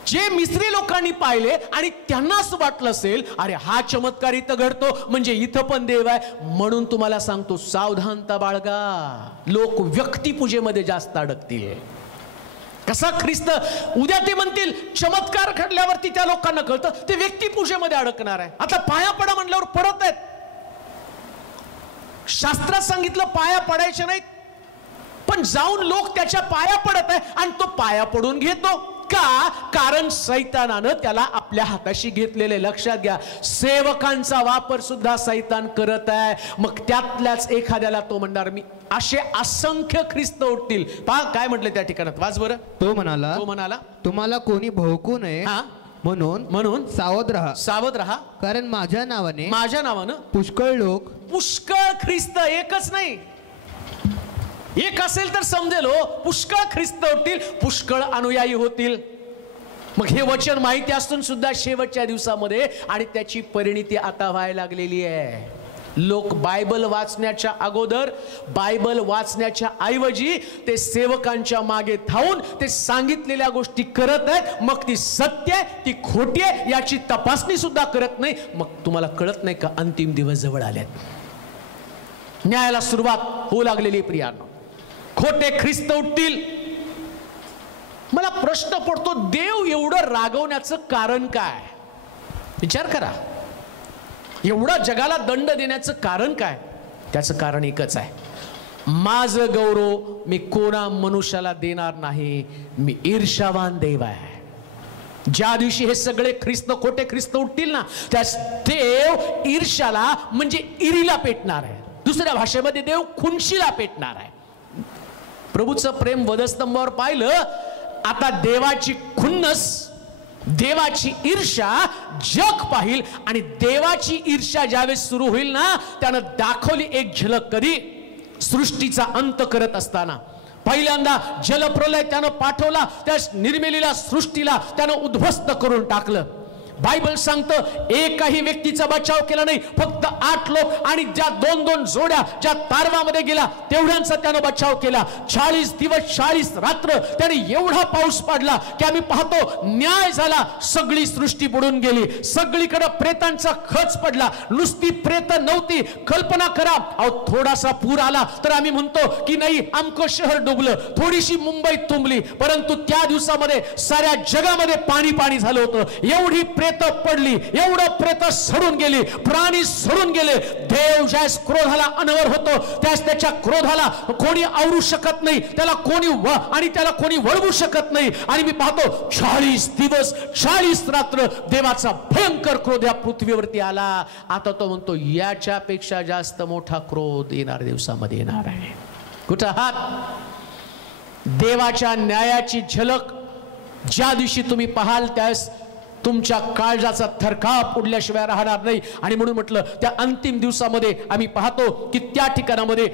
जे मिस्री लोकांनी पाहिले आणि त्यांना असं वाटलं असेल, अरे हा चमत्कार इथं घडतो म्हणजे इथं पण देव आहे. म्हणून तुम्हाला सांगतो, सावधानता बाळगा. लोक व्यक्तिपूजेमध्ये जास्त अडकतील. कसा ख्रिस्त? उद्या ते म्हणतील चमत्कार घडल्यावरती त्या लोकांना कळतं ते व्यक्तिपूजेमध्ये अडकणार आहे. आता पाया पडा म्हणल्यावर पडत आहेत. शास्त्रात सांगितलं पाया पडायचे नाहीत, पण जाऊन लोक त्याच्या पाया पडत आहे आणि तो पाया पडून घेतो का? कारण सैतानानं त्याला आपल्या हाताशी घेतलेले. लक्षात घ्या, सेवकांचा वापर सुद्धा सैतान करत आहे. मग त्यातल्याच एखाद्याला तो म्हणणार, मी असे असंख्य ख्रिस्त उठतील. पहा काय म्हटले त्या ठिकाणात, वाच बरं. तो म्हणाला तुम्हाला कोणी भोवकू नये म्हणून सावध राहा, कारण माझ्या नावानं पुष्कळ ख्रिस्त, एकच नाही, एक असेल तर समजेल हो, पुष्कळ ख्रिस्त होतील, पुष्कळ अनुयायी होतील. मग हे वचन माहिती असून सुद्धा शेवटच्या दिवसामध्ये आणि त्याची परिणिती आता व्हायला लागलेली आहे. लोक बायबल वाचण्याच्या अगोदर, बायबल वाचण्याच्या ऐवजी ते सेवकांच्या मागे धावून ते सांगितलेल्या गोष्टी करत आहेत. मग ती सत्य आहे ती खोटी आहे याची तपासणी सुद्धा करत नाही. मग तुम्हाला कळत नाही का अंतिम दिवस जवळ आलेत, न्यायाला सुरुवात होऊ लागलेली. प्रियांनो, खोटे ख्रिस्त उठतील. मला प्रश्न पडतो, देव एवढं रागवण्याचं कारण काय? विचार करा, एवढं जगाला दंड देण्याचं कारण काय? त्याचं कारण एकच आहे, माझं गौरव मी कोणा मनुष्याला देणार नाही, मी ईर्ष्यावान देव आहे. ज्या दिवशी हे सगळे ख्रिस्त, खोटे ख्रिस्त उठतील ना, त्या देव ईर्ष्याला म्हणजे इरीला पेटणार आहे. दुसऱ्या भाषेमध्ये देव खुनशीला पेटणार आहे. प्रभूचं प्रेम वधस्तंभावर पाहिलं. आता देवाची खुन्नस, देवाची ईर्ष्या जग पाहिल. आणि देवाची ईर्ष्या ज्यावेळेस सुरू होईल ना, त्यानं दाखवली एक झलक. कधी? सृष्टीचा अंत करत असताना पहिल्यांदा जलप्रलय त्यानं पाठवला, त्या निर्मिलेल्या सृष्टीला त्यानं उद्ध्वस्त करून टाकलं. बायबल सांगतं एकाही व्यक्तीचा बचाव केला नाही, फक्त 8 लोक आणि ज्या 2-2 जोड्या ज्या तारवामध्ये गेला तेवढ्यांचा त्यानं बचाव केला. 40 दिवस 40 रात्र त्याने एवढा पाऊस पडला की आम्ही पाहतो न्याय झाला. सगळी सृष्टी बुडून गेली, सगळीकडे प्रेतांचा खच पडला. नुसती प्रेत नव्हती, कल्पना करा, अहो थोडासा पूर आला तर आम्ही म्हणतो की नाही आमचं शहर डुबलं, थोडीशी मुंबई तुंबली. परंतु त्या दिवसामध्ये साऱ्या जगामध्ये पाणी झालं होतं. एवढी प्रेत पडली, एवढं प्रेत सडून गेली, प्राणी सडून गेले. देव ज्यास क्रोधाला अनवर होतो त्यास त्याच्या क्रोधाला कोणी आवरू शकत नाही, त्याला कोणी वळवू शकत नाही. आणि मी पाहतो 40 दिवस 40 रात्र देवाचा भयंकर क्रोध या पृथ्वीवरती आला. आता तो म्हणतो याच्यापेक्षा जास्त मोठा क्रोध येणार दिवसामध्ये येणार आहे. कुठं आहात? देवाच्या न्यायाची झलक ज्या दिवशी तुम्ही पाहाल त्यास तुमच्या काळजाचा थरकाप उडल्याशिवाय राहणार नाही. आणि म्हणून म्हटलं त्या अंतिम दिवसामध्ये आम्ही पाहतो की त्या ठिकाणामध्ये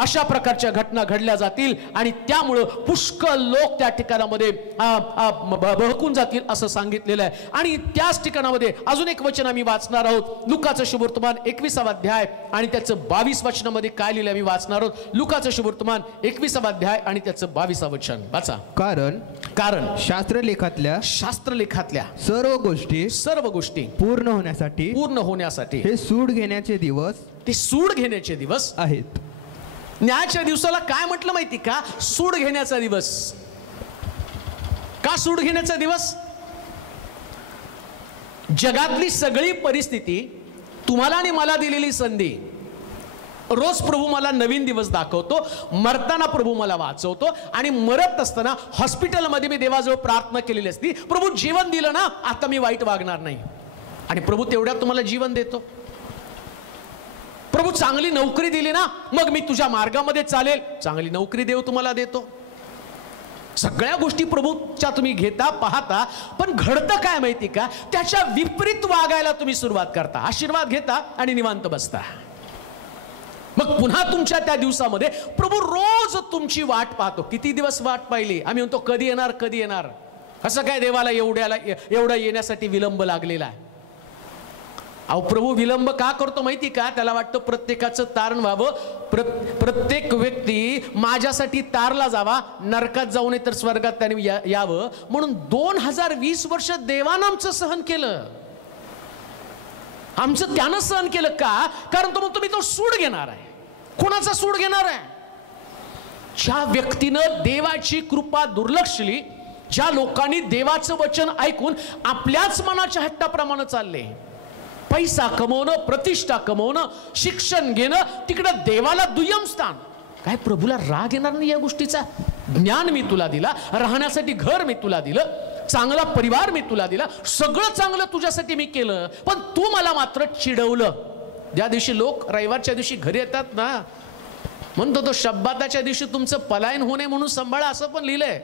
अशा प्रकारच्या घटना घडल्या जातील आणि त्यामुळं पुष्कळ लोक त्या ठिकाणामध्ये बहकून जातील असं सांगितलेलं आहे. आणि त्याच ठिकाणामध्ये अजून एक वचन आम्ही वाचणार आहोत. लुकाचं शुभवर्तमान 21वा अध्याय आणि त्याचं 22 वचनामध्ये काय लिहिलं आम्ही वाचणार आहोत. लुकाचं शुभवर्तमान 21वा अध्याय आणि त्याचं 22 वचन वाचा. कारण शास्त्रलेखातल्या सर्व गोष्टी पूर्ण होण्यासाठी हे सूड घेण्याचे दिवस आहेत. न्यायाच्या दिवसाला काय म्हटलं माहिती का? सूड घेण्याचा दिवस. का सूड घेण्याचा दिवस? जगातली सगळी परिस्थिती, तुम्हाला आणि मला दिलेली संधी, रोज प्रभू मला नवीन दिवस दाखवतो, मरताना प्रभू मला वाचवतो. आणि मरत असताना हॉस्पिटलमध्ये मी देवाजवळ प्रार्थना केलेली असती, प्रभू जीवन दिलं ना, आता मी वाईट वागणार नाही. आणि प्रभू तेवढ्यात तुम्हाला जीवन देतो. प्रभू चांगली नोकरी दिली ना, मग मी तुझ्या मार्गामध्ये चालेल, चांगली नोकरी देव तुम्हाला देतो. सगळ्या गोष्टी प्रभूच्या तुम्ही घेता पाहता. पण घडतं काय माहिती का? त्याच्या विपरीत वागायला तुम्ही सुरुवात करता. आशीर्वाद घेता आणि निवांत बसता. मग पुन्हा तुमच्या त्या दिवसामध्ये प्रभू रोज तुमची वाट पाहतो. किती दिवस वाट पाहिली? आम्ही म्हणतो कधी येणार. असं काय देवाला एवढं येण्यासाठी विलंब लागलेला आहे? अहो प्रभू विलंब का करतो माहिती का? त्याला वाटतं प्रत्येकाचं तारण व्हावं, प्रत्येक व्यक्ती माझ्यासाठी तारला जावा, नरकात जाऊ नये तर स्वर्गात त्याने यावं. म्हणून 2020 वर्ष देवानं आमचं सहन केलं. आमचं त्यानं सहन केलं का? कारण तो म्हणतो मी तो सूड घेणार आहे. कोणाचा सूड घेणार आहे? ज्या व्यक्तीनं देवाची कृपा दुर्लक्षली, ज्या लोकांनी देवाचं वचन ऐकून आपल्याच मनाच्या हट्टाप्रमाणे चालले, पैसा कमवणं, प्रतिष्ठा कमवणं, शिक्षण घेणं, तिकडं देवाला दुय्यम स्थान. काय प्रभूला राग येणार नाही या गोष्टीचा? ज्ञान मी तुला दिला, राहण्यासाठी घर मी तुला दिलं, चांगला परिवार मी तुला दिला, सगळं चांगलं तुझ्यासाठी मी केलं, पण तू मला मात्र चिडवलं. ज्या दिवशी लोक रविवारच्या दिवशी घरी येतात ना, म्हणतो तो शब्बाताच्या दिवशी तुमचं पलायन होणे म्हणून सांभाळा, असं पण लिहिलंय.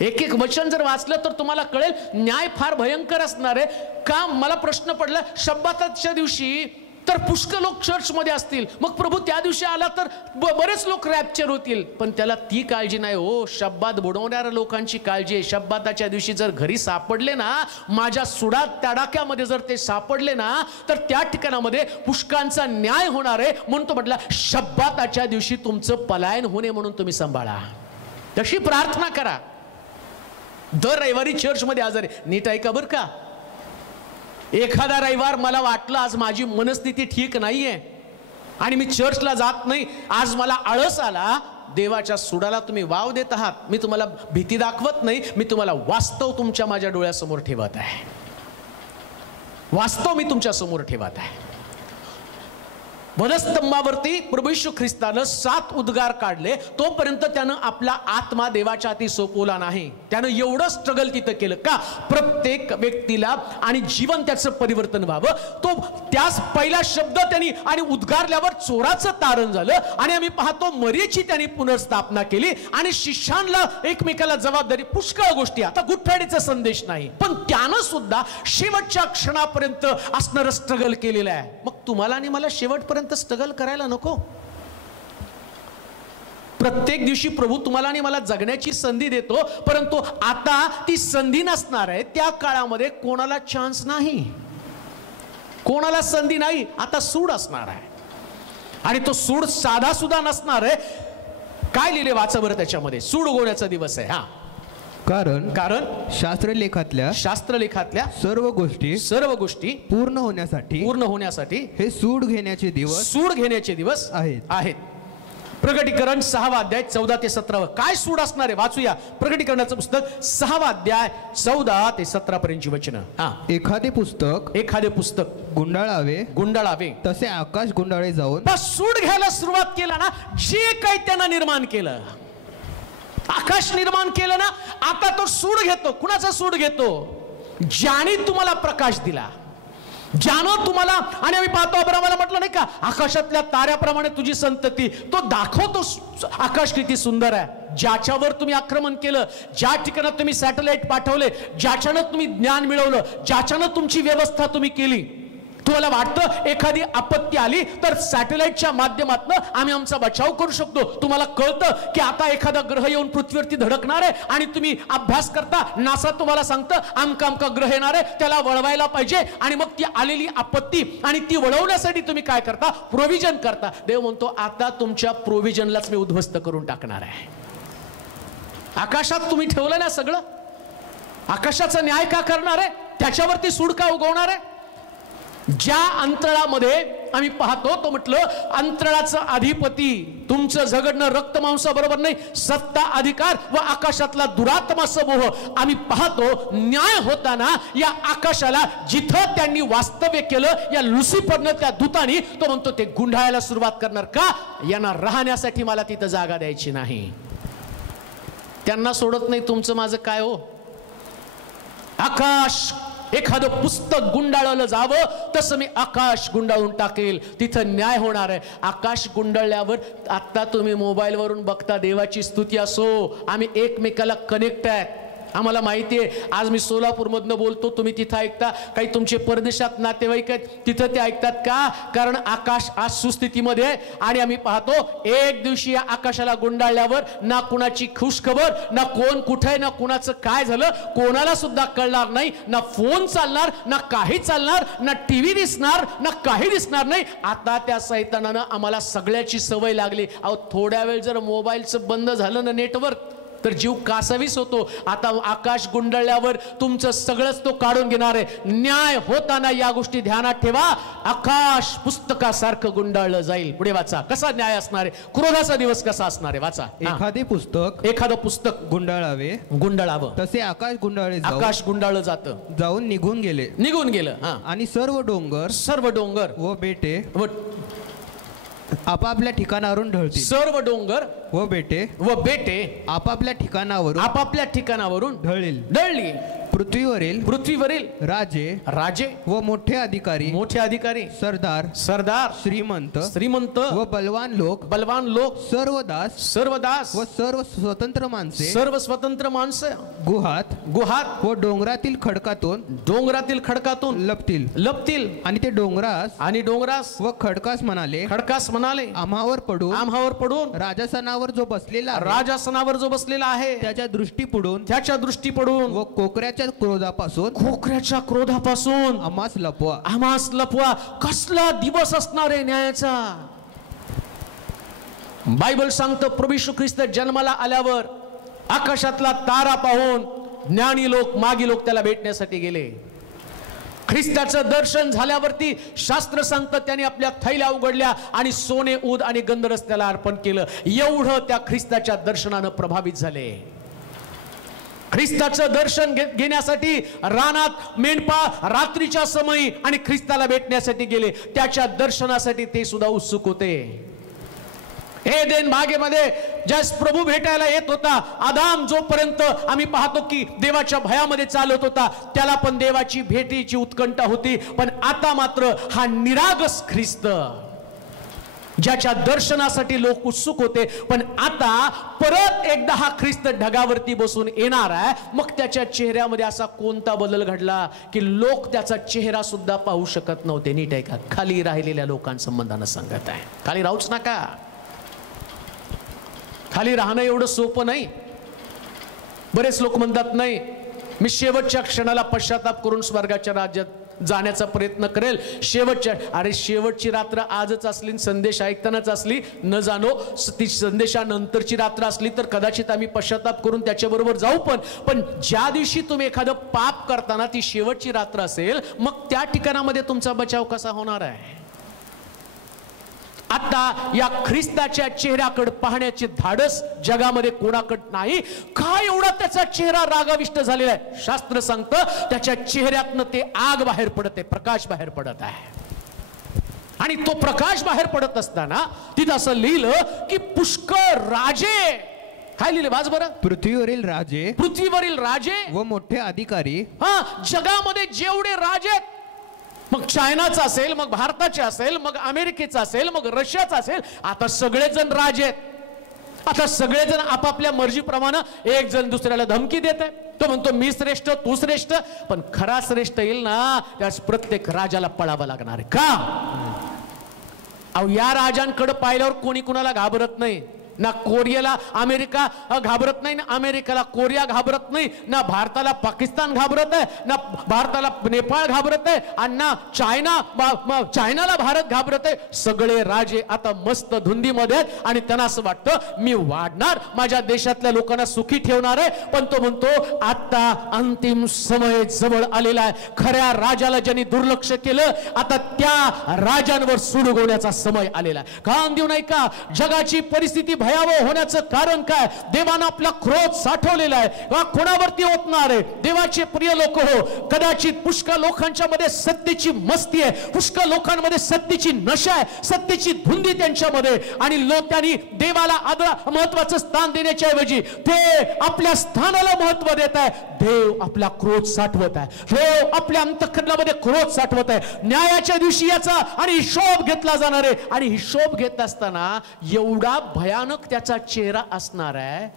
एक एक वचन जर वाचलं तर तुम्हाला कळेल न्याय फार भयंकर असणार आहे. का मला प्रश्न पडला, शब्बाताच्या दिवशी तर पुष्कळ लोक चर्चमध्ये असतील, मग प्रभू त्या दिवशी आला तर बरेच लोक रॅप्चर होतील. पण त्याला ती काळजी नाही हो, शब्बात बुडवणाऱ्या लोकांची काळजी आहे. शब्बाताच्या दिवशी जर घरी सापडले ना, माझ्या सुडात तडाख्यामध्ये जर ते सापडले ना, तर त्या ठिकाणामध्ये पुष्कळांचा न्याय होणार आहे. म्हणून तो म्हटला शब्बाताच्या दिवशी तुमचं पलायन होणे म्हणून तुम्ही सांभाळा. तशी प्रार्थना करा. दर रविवारी चर्चमध्ये हजर आहे. नीट ऐका बरं का, एखादा रविवार मला वाटलं आज माझी मनस्थिती ठीक नाहीये आणि मी चर्चला जात नाही, आज मला आळस आला, देवाच्या सुडाला तुम्ही वाव देत आहात. मी तुम्हाला भीती दाखवत नाही, मी तुम्हाला वास्तव तुमच्या माझ्या डोळ्यासमोर ठेवत आहे. वास्तव मी तुमच्या समोर ठेवत आहे. वधस्तंभावरती प्रभू येशू ख्रिस्तानं 7 उद्गार काढले, तोपर्यंत त्यानं आपला आत्मा देवाच्या हाती सोपवला नाही. त्यानं एवढं स्ट्रगल तिथं केलं का, प्रत्येक व्यक्तीला आणि जीवन त्याचं परिवर्तन व्हावं. तो त्याच पहिला शब्द त्यांनी आणि उद्गारल्यावर चोराचं तारण झालं. आणि आम्ही पाहतो मरीची त्यांनी पुनर्स्थापना केली आणि शिष्यांना एकमेकाला जबाबदारी, पुष्कळ गोष्टी. आता गुड फ्रायडेचा संदेश नाही, पण त्यानं सुद्धा शेवटच्या क्षणापर्यंत असणारं स्ट्रगल केलेलं आहे. मग तुम्हाला आणि मला शेवटपर्यंत स्ट्रगल करायला नको? प्रत्येक दिवशी प्रभू तुम्हाला आणि मला जगण्याची संधी देतो, परंतु आता ती संधी नसणार आहे. त्या काळामध्ये कोणाला चान्स नाही, कोणाला संधी नाही. आता सूड असणार आहे आणि तो सूड साधा सुद्धा नसणार आहे. काय लिहिले वाचा बरं त्याच्यामध्ये, सूड उगवण्याचा दिवस आहे. कारण शास्त्रलेखातल्या सर्व गोष्टी पूर्ण होण्यासाठी हे सूड घेण्याचे दिवस आहेत. प्रकटीकरण 6वा अध्याय 14 ते 17. काय सूड असणार आहे वाचूया. प्रकटीकरणाचं पुस्तक 6वा अध्याय 14 ते 17 पर्यंतची वचनं. एखादे पुस्तक गुंडाळावे तसे आकाश गुंडाळे जाऊन सूड घ्यायला सुरुवात केला ना, जे काही त्यानं निर्माण केलं, आकाश निर्माण केलं ना, आता तो सूड घेतो. कुणाचा सूड घेतो? ज्याने तुम्हाला प्रकाश दिला, ज्यानं तुम्हाला, आणि आम्ही पाहतो अब्रामाला म्हटलं नाही का, आकाशातल्या ताऱ्याप्रमाणे तुझी संतती. तो दाखवतो आकाश किती सुंदर आहे. ज्याच्यावर तुम्ही आक्रमण केलं, ज्या ठिकाणी तुम्ही सॅटेलाइट पाठवले, ज्याच्यानं तुम्ही ज्ञान मिळवलं, ज्याच्यानं तुमची व्यवस्था तुम्ही केली. तुम्हाला वाटतं एखादी आपत्ती आली तर सॅटेलाइटच्या माध्यमातून आम्ही आमचा बचाव करू शकतो. तुम्हाला कळतं की आता एखादा ग्रह येऊन पृथ्वीवरती धडकणार आहे आणि तुम्ही अभ्यास करता, नासा तुम्हाला सांगतं आमका ग्रह येणार आहे, त्याला वळवायला पाहिजे. आणि मग ती आलेली आपत्ती आणि ती वळवण्यासाठी तुम्ही काय करता? प्रोव्हिजन करता. देव म्हणतो आता तुमच्या प्रोव्हिजनलाच मी उद्ध्वस्त करून टाकणार आहे. आकाशात तुम्ही ठेवलं ना सगळं, आकाशाचा न्याय का करणार आहे? त्याच्यावरती सूड का उगवणार आहे? ज्या अंतराळामध्ये आम्ही पाहतो, तो म्हटलं अंतराळाचा अधिपती तुमचं झगडणं रक्तमांसाबरोबर नाही, सत्ता अधिकार व आकाशातला दुरात्मा समूह. आम्ही पाहतो न्याय होताना या आकाशाला जिथं त्यांनी वास्तव्य केलं, या लुसिफरनं, त्या दूतानी, तो म्हणतो ते गुंडाळायला सुरुवात करणार. का? यांना राहण्यासाठी मला तिथं जागा द्यायची नाही. त्यांना सोडत नाही. तुमचं माझं काय हो? आकाश, एखादं पुस्तक गुंडाळलं जावं तसं मी आकाश गुंडाळून टाकेल. तिथं न्याय होणार आहे. आकाश गुंडाळल्यावर आता तुम्ही मोबाईलवरून बघता, देवाची स्तुती असो, आम्ही एकमेकाला कनेक्ट आहेत. आम्हाला माहिती आहे, आज मी सोलापूरमधनं बोलतो, तुम्ही तिथं ऐकता. काही तुमचे परदेशात नातेवाईक आहेत, तिथं ते ऐकतात. का? कारण आकाश आज सुस्थितीमध्ये आहे. आणि आम्ही पाहतो एक दिवशी या आकाशाला गुंडाळल्यावर ना कुणाची खुशखबर, ना कोण कुठे, ना कुणाचं काय झालं, कोणाला सुद्धा कळणार नाही. ना फोन चालणार, ना काही चालणार, ना टीव्ही दिसणार, ना काही दिसणार नाही. आता त्या सैतानानं आम्हाला सगळ्याची सवय लागली. अहो, थोड्या वेळ जर मोबाईलचं बंद झालं ना नेटवर्क, तर जीव कासावीस होतो. आता आकाश गुंडाळल्यावर तुमचं सगळंच तो काढून घेणार आहे. न्याय होताना या गोष्टी ध्यानात ठेवा. आकाश पुस्तकासारखं गुंडाळलं जाईल. पुढे वाचा, कसा न्याय असणार आहे, क्रोधाचा दिवस कसा असणार आहे. वाचा. एखादं पुस्तक गुंडाळावं तसे आकाश गुंडाळलं जातं, जाऊन निघून गेलं. आणि सर्व डोंगर व बेटे आपापल्या ठिकाणावरून ढळतील. सर्व डोंगर व बेटे आपापल्या ठिकाणावरून ढळली. पृथ्वीवरील राजे राजे व मोठे अधिकारी सरदार श्रीमंत व बलवान लोक सर्व दास व सर्व स्वतंत्र माणसे गुहात व डोंगरातील खडकातून लपतील आणि ते डोंगरास व खडकास म्हणाले आम्हावर पडून राजासनावर जो बसलेला आहे त्याच्या दृष्टी पडून व कोकऱ्याच्या क्रोधापासून आम्हास लपवा. कसला दिवस असणार आहे न्यायाचा. बायबल सांगतं प्रभू येशू ख्रिस्त जन्माला आल्यावर आकाशातला तारा पाहून ज्ञानी लोक मागी लोक त्याला भेटण्यासाठी गेले. ख्रिस्ताचं दर्शन झाल्यावरती शास्त्र सांगतं त्याने आपल्या थैल्या उघडल्या आणि सोने ऊद आणि गंधरस त्याला अर्पण केलं. एवढं त्या ख्रिस्ताच्या दर्शनानं प्रभावित झाले. ख्रिस्ताचं दर्शन घेण्यासाठी रानात मेंढपाळ रात्रीच्या समयी आणि ख्रिस्ताला भेटण्यासाठी गेले. त्याच्या दर्शनासाठी ते सुद्धा उत्सुक होते. एदेन बागेमध्ये ज्यास प्रभू भेटायला येत होता, आदाम जोपर्यंत आम्ही पाहतो की देवाच्या भयामध्ये चालत होता, त्याला पण देवाची भेटीची उत्कंठा होती. पण आता मात्र हा निरागस ख्रिस्त ज्याच्या दर्शनासाठी लोक उत्सुक होते, पण आता परत एकदा हा ख्रिस्त ढगावरती बसून येणार आहे. मग त्याच्या चेहऱ्यामध्ये असा कोणता बदल घडला की लोक त्याचा चेहरा सुद्धा पाहू शकत नव्हते. नीट आहे का? खाली राहिलेल्या लोकांसंबंधानं सांगत आहे. खाली राहूच नका. खाली राहणं एवढं सोपं नाही. बरेच लोक म्हणतात नाही मी शेवटच्या क्षणाला पश्चाताप करून स्वर्गाच्या राज्यात जाण्याचा प्रयत्न करेल. शेवटची रात्र आजच असली, संदेश ऐकतानाच असली, न जाणो ती संदेशानंतरची रात्र असली तर कदाचित आम्ही पश्चाताप करून त्याच्याबरोबर जाऊ. पण ज्या दिवशी तुम्ही एखादं पाप करताना ती शेवटची रात्र असेल, मग त्या ठिकाणामध्ये तुमचा बचाव कसा होणार आहे? आता या ख्रिस्ताच्या चेहऱ्याकडे पाहण्याचे धाडस जगामध्ये कोणाकडे नाही. काय एवढा त्याचा चेहरा रागाविष्ट झालेला आहे. शास्त्र सांगतं त्याच्या चेहऱ्यातनं ते आग बाहेर पडत आहे, प्रकाश बाहेर पडत आहे. आणि तो प्रकाश बाहेर पडत असताना तिथं असं लिहिलं की पुष्कळ राजे, काय लिहिले वाच बरं? पृथ्वीवरील राजे व मोठे अधिकारी. जगामध्ये जेवढे राजे, मग चायनाचा असेल, मग भारताचे असेल, मग अमेरिकेचा असेल, मग रशियाचा असेल, आता सगळेजण राजे आहेत. आता सगळेजण आपापल्या मर्जीप्रमाणे एक जण दुसऱ्याला धमकी देत आहे. तो म्हणतो मी श्रेष्ठ, तू श्रेष्ठ. पण खरा श्रेष्ठ येईल ना त्यास प्रत्येक राजाला पळावं लागणार आहे. का? अहो या राजांकडे पाहिल्यावर कोणी कुणाला घाबरत नाही. ना कोरियाला अमेरिका घाबरत नाही, ना अमेरिकेला कोरिया घाबरत नाही, ना भारताला पाकिस्तान घाबरत आहे, ना भारताला नेपाळ घाबरत आहे, आणि ना चायनाला भारत घाबरत आहे. सगळे राजे आता मस्त धुंदीमध्ये आहेत आणि त्यांना असं वाटतं मी वाढणार, माझ्या देशातल्या लोकांना सुखी ठेवणार आहे. पण तो म्हणतो आता अंतिम समय जवळ आलेला आहे. खऱ्या राजाला ज्यांनी दुर्लक्ष केलं, आता त्या राजांवर सूड उगवण्याचा समय आलेला आहे. काम देऊ नाही का? जगाची परिस्थिती भयावह होण्याचं कारण काय? देवानं आपला क्रोध साठवलेला आहे. कोणावरती ओतणार आहे? देवाचे प्रिय लोक हो, कदाचित पुष्कळ लोकांच्या मध्ये सत्तेची मस्ती आहे, पुष्कळ लोकांमध्ये सत्तेची नशा आहे, सत्तेची धुंदी त्यांच्यामध्ये, आणि त्यांनी देवाला महत्वाचं स्थान देण्याच्या ऐवजी ते आपल्या स्थानाला महत्व देत आहे. देव आपला क्रोध साठवत आहे. देव आपल्या अंतःकरणामध्ये क्रोध साठवत आहे. न्यायाच्या दिवशी याचा आणि हिशोब घेतला जाणार आहे. आणि हिशोब घेत असताना एवढा भयानक त्याचा चेहरा असणार आहे.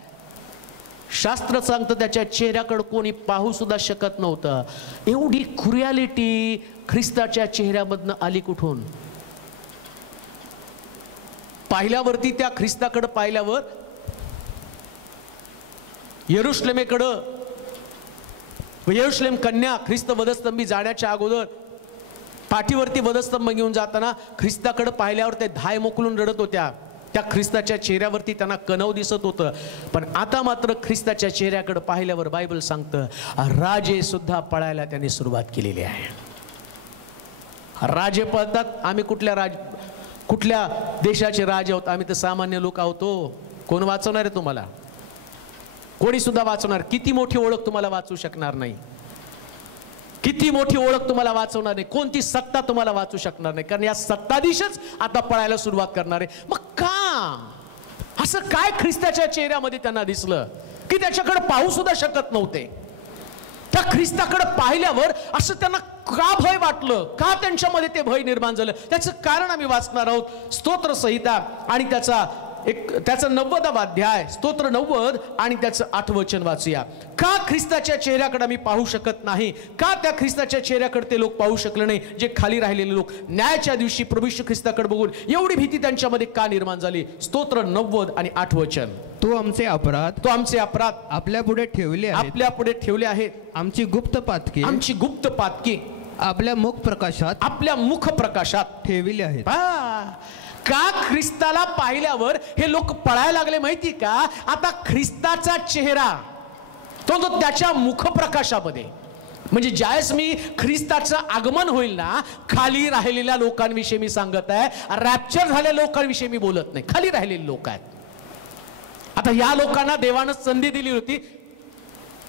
शास्त्र सांगतं त्याच्या चेहऱ्याकडे कोणी पाहू सुद्धा शकत नव्हतं. एवढी क्रुएलिटी ख्रिस्ताच्या चेहऱ्यामधनं आली कुठून? पाहिल्यावरती त्या ख्रिस्ताकडे पाहिल्यावर यरूशलेम कन्या ख्रिस्त वधस्तंभी जाण्याच्या अगोदर पाठीवरती वधस्तंभ घेऊन जाताना ख्रिस्ताकडे पाहिल्यावर ते धाय मोकलून रडत होत्या. त्या ख्रिस्ताच्या चेहऱ्यावरती त्यांना कणव दिसत होतं. पण आता मात्र ख्रिस्ताच्या चेहऱ्याकडे पाहिल्यावर बायबल सांगतं राजे सुद्धा पळायला त्यांनी सुरुवात केलेली आहे. राजे पळतात. आम्ही कुठल्या देशाचे राजे आहोत? आम्ही तर सामान्य लोक आहोत. कोण वाचवणार आहे तुम्हाला? कोणी सुद्धा वाचवणार? किती मोठी ओळख तुम्हाला वाचू शकणार नाही. किती मोठी ओळख तुम्हाला वाचवणार नाही. कोणती सत्ता तुम्हाला वाचू शकणार नाही. कारण या सत्ताधीशच आता पळायला सुरुवात करणार आहे. मग का असं काय ख्रिस्ताच्या चेहऱ्यामध्ये त्यांना दिसलं की त्याच्याकडे पाहू सुद्धा शकत नव्हते? त्या ख्रिस्ताकडे पाहिल्यावर असं त्यांना का भय वाटलं, का त्यांच्यामध्ये ते भय निर्माण झालं, त्याचं कारण आम्ही वाचणार आहोत. स्तोत्र संहिता आणि त्याचा 90वा अध्याय, स्तोत्र 90 आणि त्याचं 8 वचन वाचूया. का ख्रिस्ताच्या चेहऱ्याकडे आम्ही पाहू शकत नाही, का त्या ख्रिस्ताच्या चेहऱ्याकडे ते लोक पाहू शकले नाही, जे खाली राहिलेले लोक न्यायाच्या दिवशी प्रभू येशू ख्रिस्ताकडे बघून एवढी भीती त्यांच्यामध्ये का निर्माण झाली. स्तोत्र 90 आणि 8 वचन. तो आमचे अपराध आपल्या पुढे ठेवले आहेत, आमची गुप्त पातकी आपल्या मुख प्रकाशात ठेवली आहेत. का ख्रिस्ताला पाहिल्यावर हे लोक पळायला लागले माहिती का? आता ख्रिस्ताचा चेहरा तो त्याच्या मुखप्रकाशामध्ये, म्हणजे ज्यावेळेस मी ख्रिस्ताचं आगमन होईल ना, खाली राहिलेल्या लोकांविषयी मी सांगत आहे, रॅप्चर झालेल्या लोकांविषयी मी बोलत नाही. खाली राहिलेले लोक आहेत. आता या लोकांना देवानं संधी दिली होती,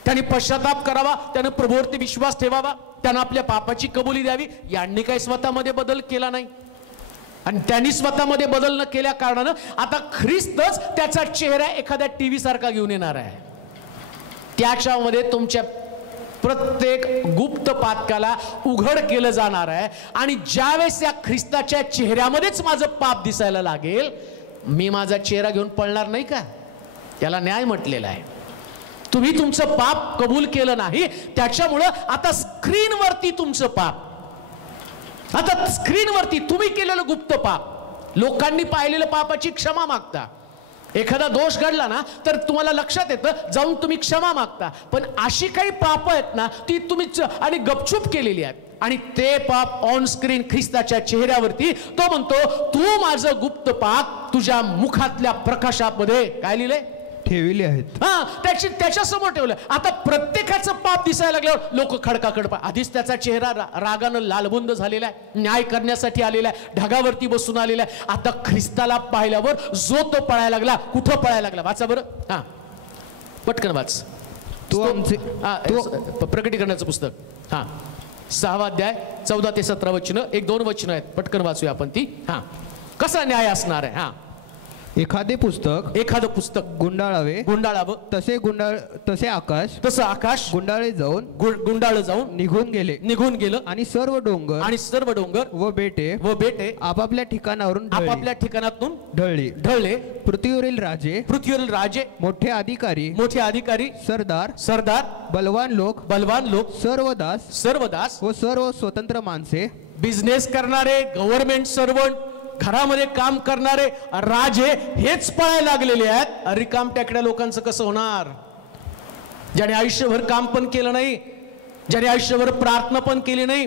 त्यांनी पश्चाताप करावा, त्यानं प्रभूवरती विश्वास ठेवावा, त्यानं आपल्या पापाची कबुली द्यावी. यांनी काही स्वतःमध्ये बदल केला नाही आणि त्यांनी स्वतःमध्ये बदल न केल्या कारणानं आता ख्रिस्तच त्याचा चेहरा एखाद्या टीव्ही सारखा घेऊन येणार आहे. त्याच्यामध्ये तुमच्या प्रत्येक गुप्त पातकाला उघड केलं जाणार आहे आणि ज्यावेळेस या ख्रिस्ताच्या चेहऱ्यामध्येच माझं पाप दिसायला लागेल, मी माझा चेहरा घेऊन पळणार नाही का? त्याला न्याय म्हटलेला आहे. तुम्ही तुमचं पाप कबूल केलं नाही, त्याच्यामुळं आता स्क्रीनवरती तुमचं पाप, आता स्क्रीनवरती तुम्ही केलेलं गुप्त पाप, लोकांनी पाहिलेलं पापाची क्षमा मागता. एखादा दोष घडला ना तर तुम्हाला लक्षात येतं, जाऊन तुम्ही क्षमा मागता. पण अशी काही पाप आहेत ना, ती तुम्ही आणि गपचूप केलेली आहेत आणि ते पाप ऑन स्क्रीन ख्रिस्ताच्या चेहऱ्यावरती तो म्हणतो, तू माझं गुप्त पाप तुझ्या मुखातल्या प्रकाशामध्ये काय लिहिलंय? ठेवले आहेत. त्याच्या समोर ठेवलं. आता प्रत्येकाचं पाप दिसायला लागल्यावर लोक खडकाखड, आधीच त्याचा चेहरा रागानं लालबुंद झालेला आहे, न्याय करण्यासाठी आलेला आहे, ढगावरती बसून आलेला आहे. आता ख्रिस्ताला पाहिल्यावर जो तो पळायला लागला. कुठं पळायला लागला? वाचा बरं, पटकन वाच. प्रकटीकरणाचं पुस्तक 6वा अध्याय 14 ते 17 वचन, 1-2 वचन आहेत, पटकन वाचूया आपण ती. कसा न्याय असणार आहे? एखादं पुस्तक गुंडाळावं तसे आकाश गुंडाळे जाऊन निघून गेलं आणि सर्व डोंगर व बेटे आपापल्या ठिकाणातून ढळले. पृथ्वीवरील राजे मोठे अधिकारी सरदार बलवान लोक सर्व दास व सर्व स्वतंत्र माणसे, बिझनेस करणारे, गव्हर्नमेंट सर्वंट, घरामध्ये काम करणारे राजे हेच पळायला लागलेले आहेत. रिकाम टेकड्या लोकांचं कसं होणार? ज्याने आयुष्यभर काम पण केलं नाही, ज्याने आयुष्यभर प्रार्थना पण केली नाही,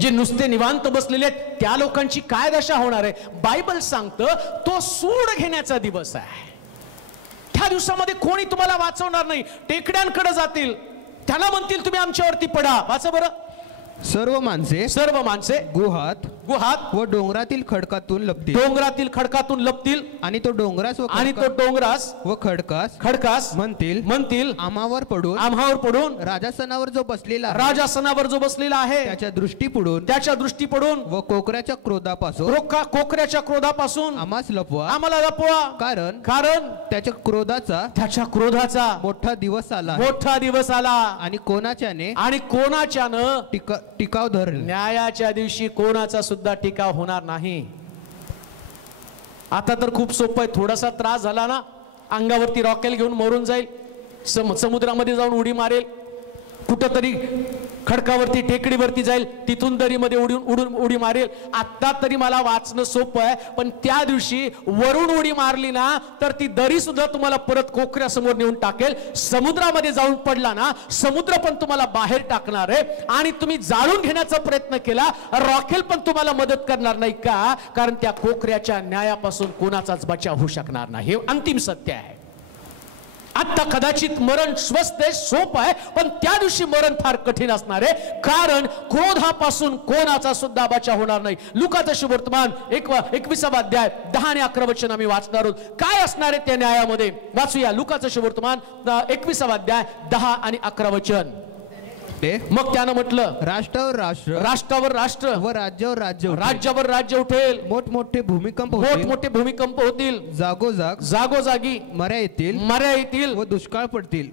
जे नुसते निवांत बसलेले आहेत, त्या लोकांची काय दशा होणार आहे? बायबल सांगतं तो सूड घेण्याचा दिवस आहे. त्या दिवसामध्ये कोणी तुम्हाला वाचवणार नाही. टेकड्यांकडे जातील, त्यांना म्हणतील तुम्ही आमच्यावरती पडा. वाचा बरं. सर्व माणसे गुहात व डोंगरातील खडकातून लपतील आणि तो डोंगरास व खडकास म्हणतील आम्हावर पडून राजासनावर जो बसलेला आहे त्याच्या दृष्टी पडून व कोकऱ्याच्या क्रोधापासून आम्हाला लपवा, कारण त्याच्या क्रोधाचा मोठा दिवस आला आणि कोणाच्यानं टिकाव धरला. न्यायाच्या दिवशी कोणाचा सुद्धा टिकाव होणार नाही. आता तर खूप सोपं आहे. थोडासा त्रास झाला ना, अंगावरती रॉकेल घेऊन मरून जाईल, समुद्रामध्ये जाऊन उडी मारेल, कुठंतरी खडकावरती टेकडीवरती जाईल, तिथून दरीमध्ये उडी मारेल. आता तरी मला वाचणं सोपं आहे, पण त्या दिवशी वरून उडी मारली ना तर ती दरी सुद्धा तुम्हाला परत कोकऱ्यासमोर नेऊन टाकेल. समुद्रामध्ये जाऊन पडला ना, समुद्र पण तुम्हाला बाहेर टाकणार आहे आणि तुम्ही जाळून घेण्याचा प्रयत्न केला, रॉकेल पण तुम्हाला मदत करणार नाही. का? कारण त्या कोकऱ्याच्या न्यायापासून कोणाचाच बचाव होऊ शकणार नाही. हे अंतिम सत्य आहे. आता कदाचित मरण स्वस्त आहे, सोप आहे, पण त्या दिवशी मरण फार कठीण असणार आहे, कारण क्रोधापासून कोणाचा सुद्धा बचाव होणार नाही. लुकाचं शुभवर्तमान 21वा अध्याय 10 आणि 11 वचन आम्ही वाचणार आहोत. काय असणार आहे त्या न्यायामध्ये? वाचूया लुकाचं शुभवर्तमान 21वा अध्याय 10 आणि 11 वचन. मग त्यानं म्हटलं, राष्ट्रावर राष्ट्र, राष्ट्रावर राष्ट्र व राज्यावर राज्य, राज्यावर राज्य उठेल, मोठमोठे भूमिकंप, मोठमोठे भूमिकंप होतील, जागोजागी मऱ्या येतील, व दुष्काळ पडतील.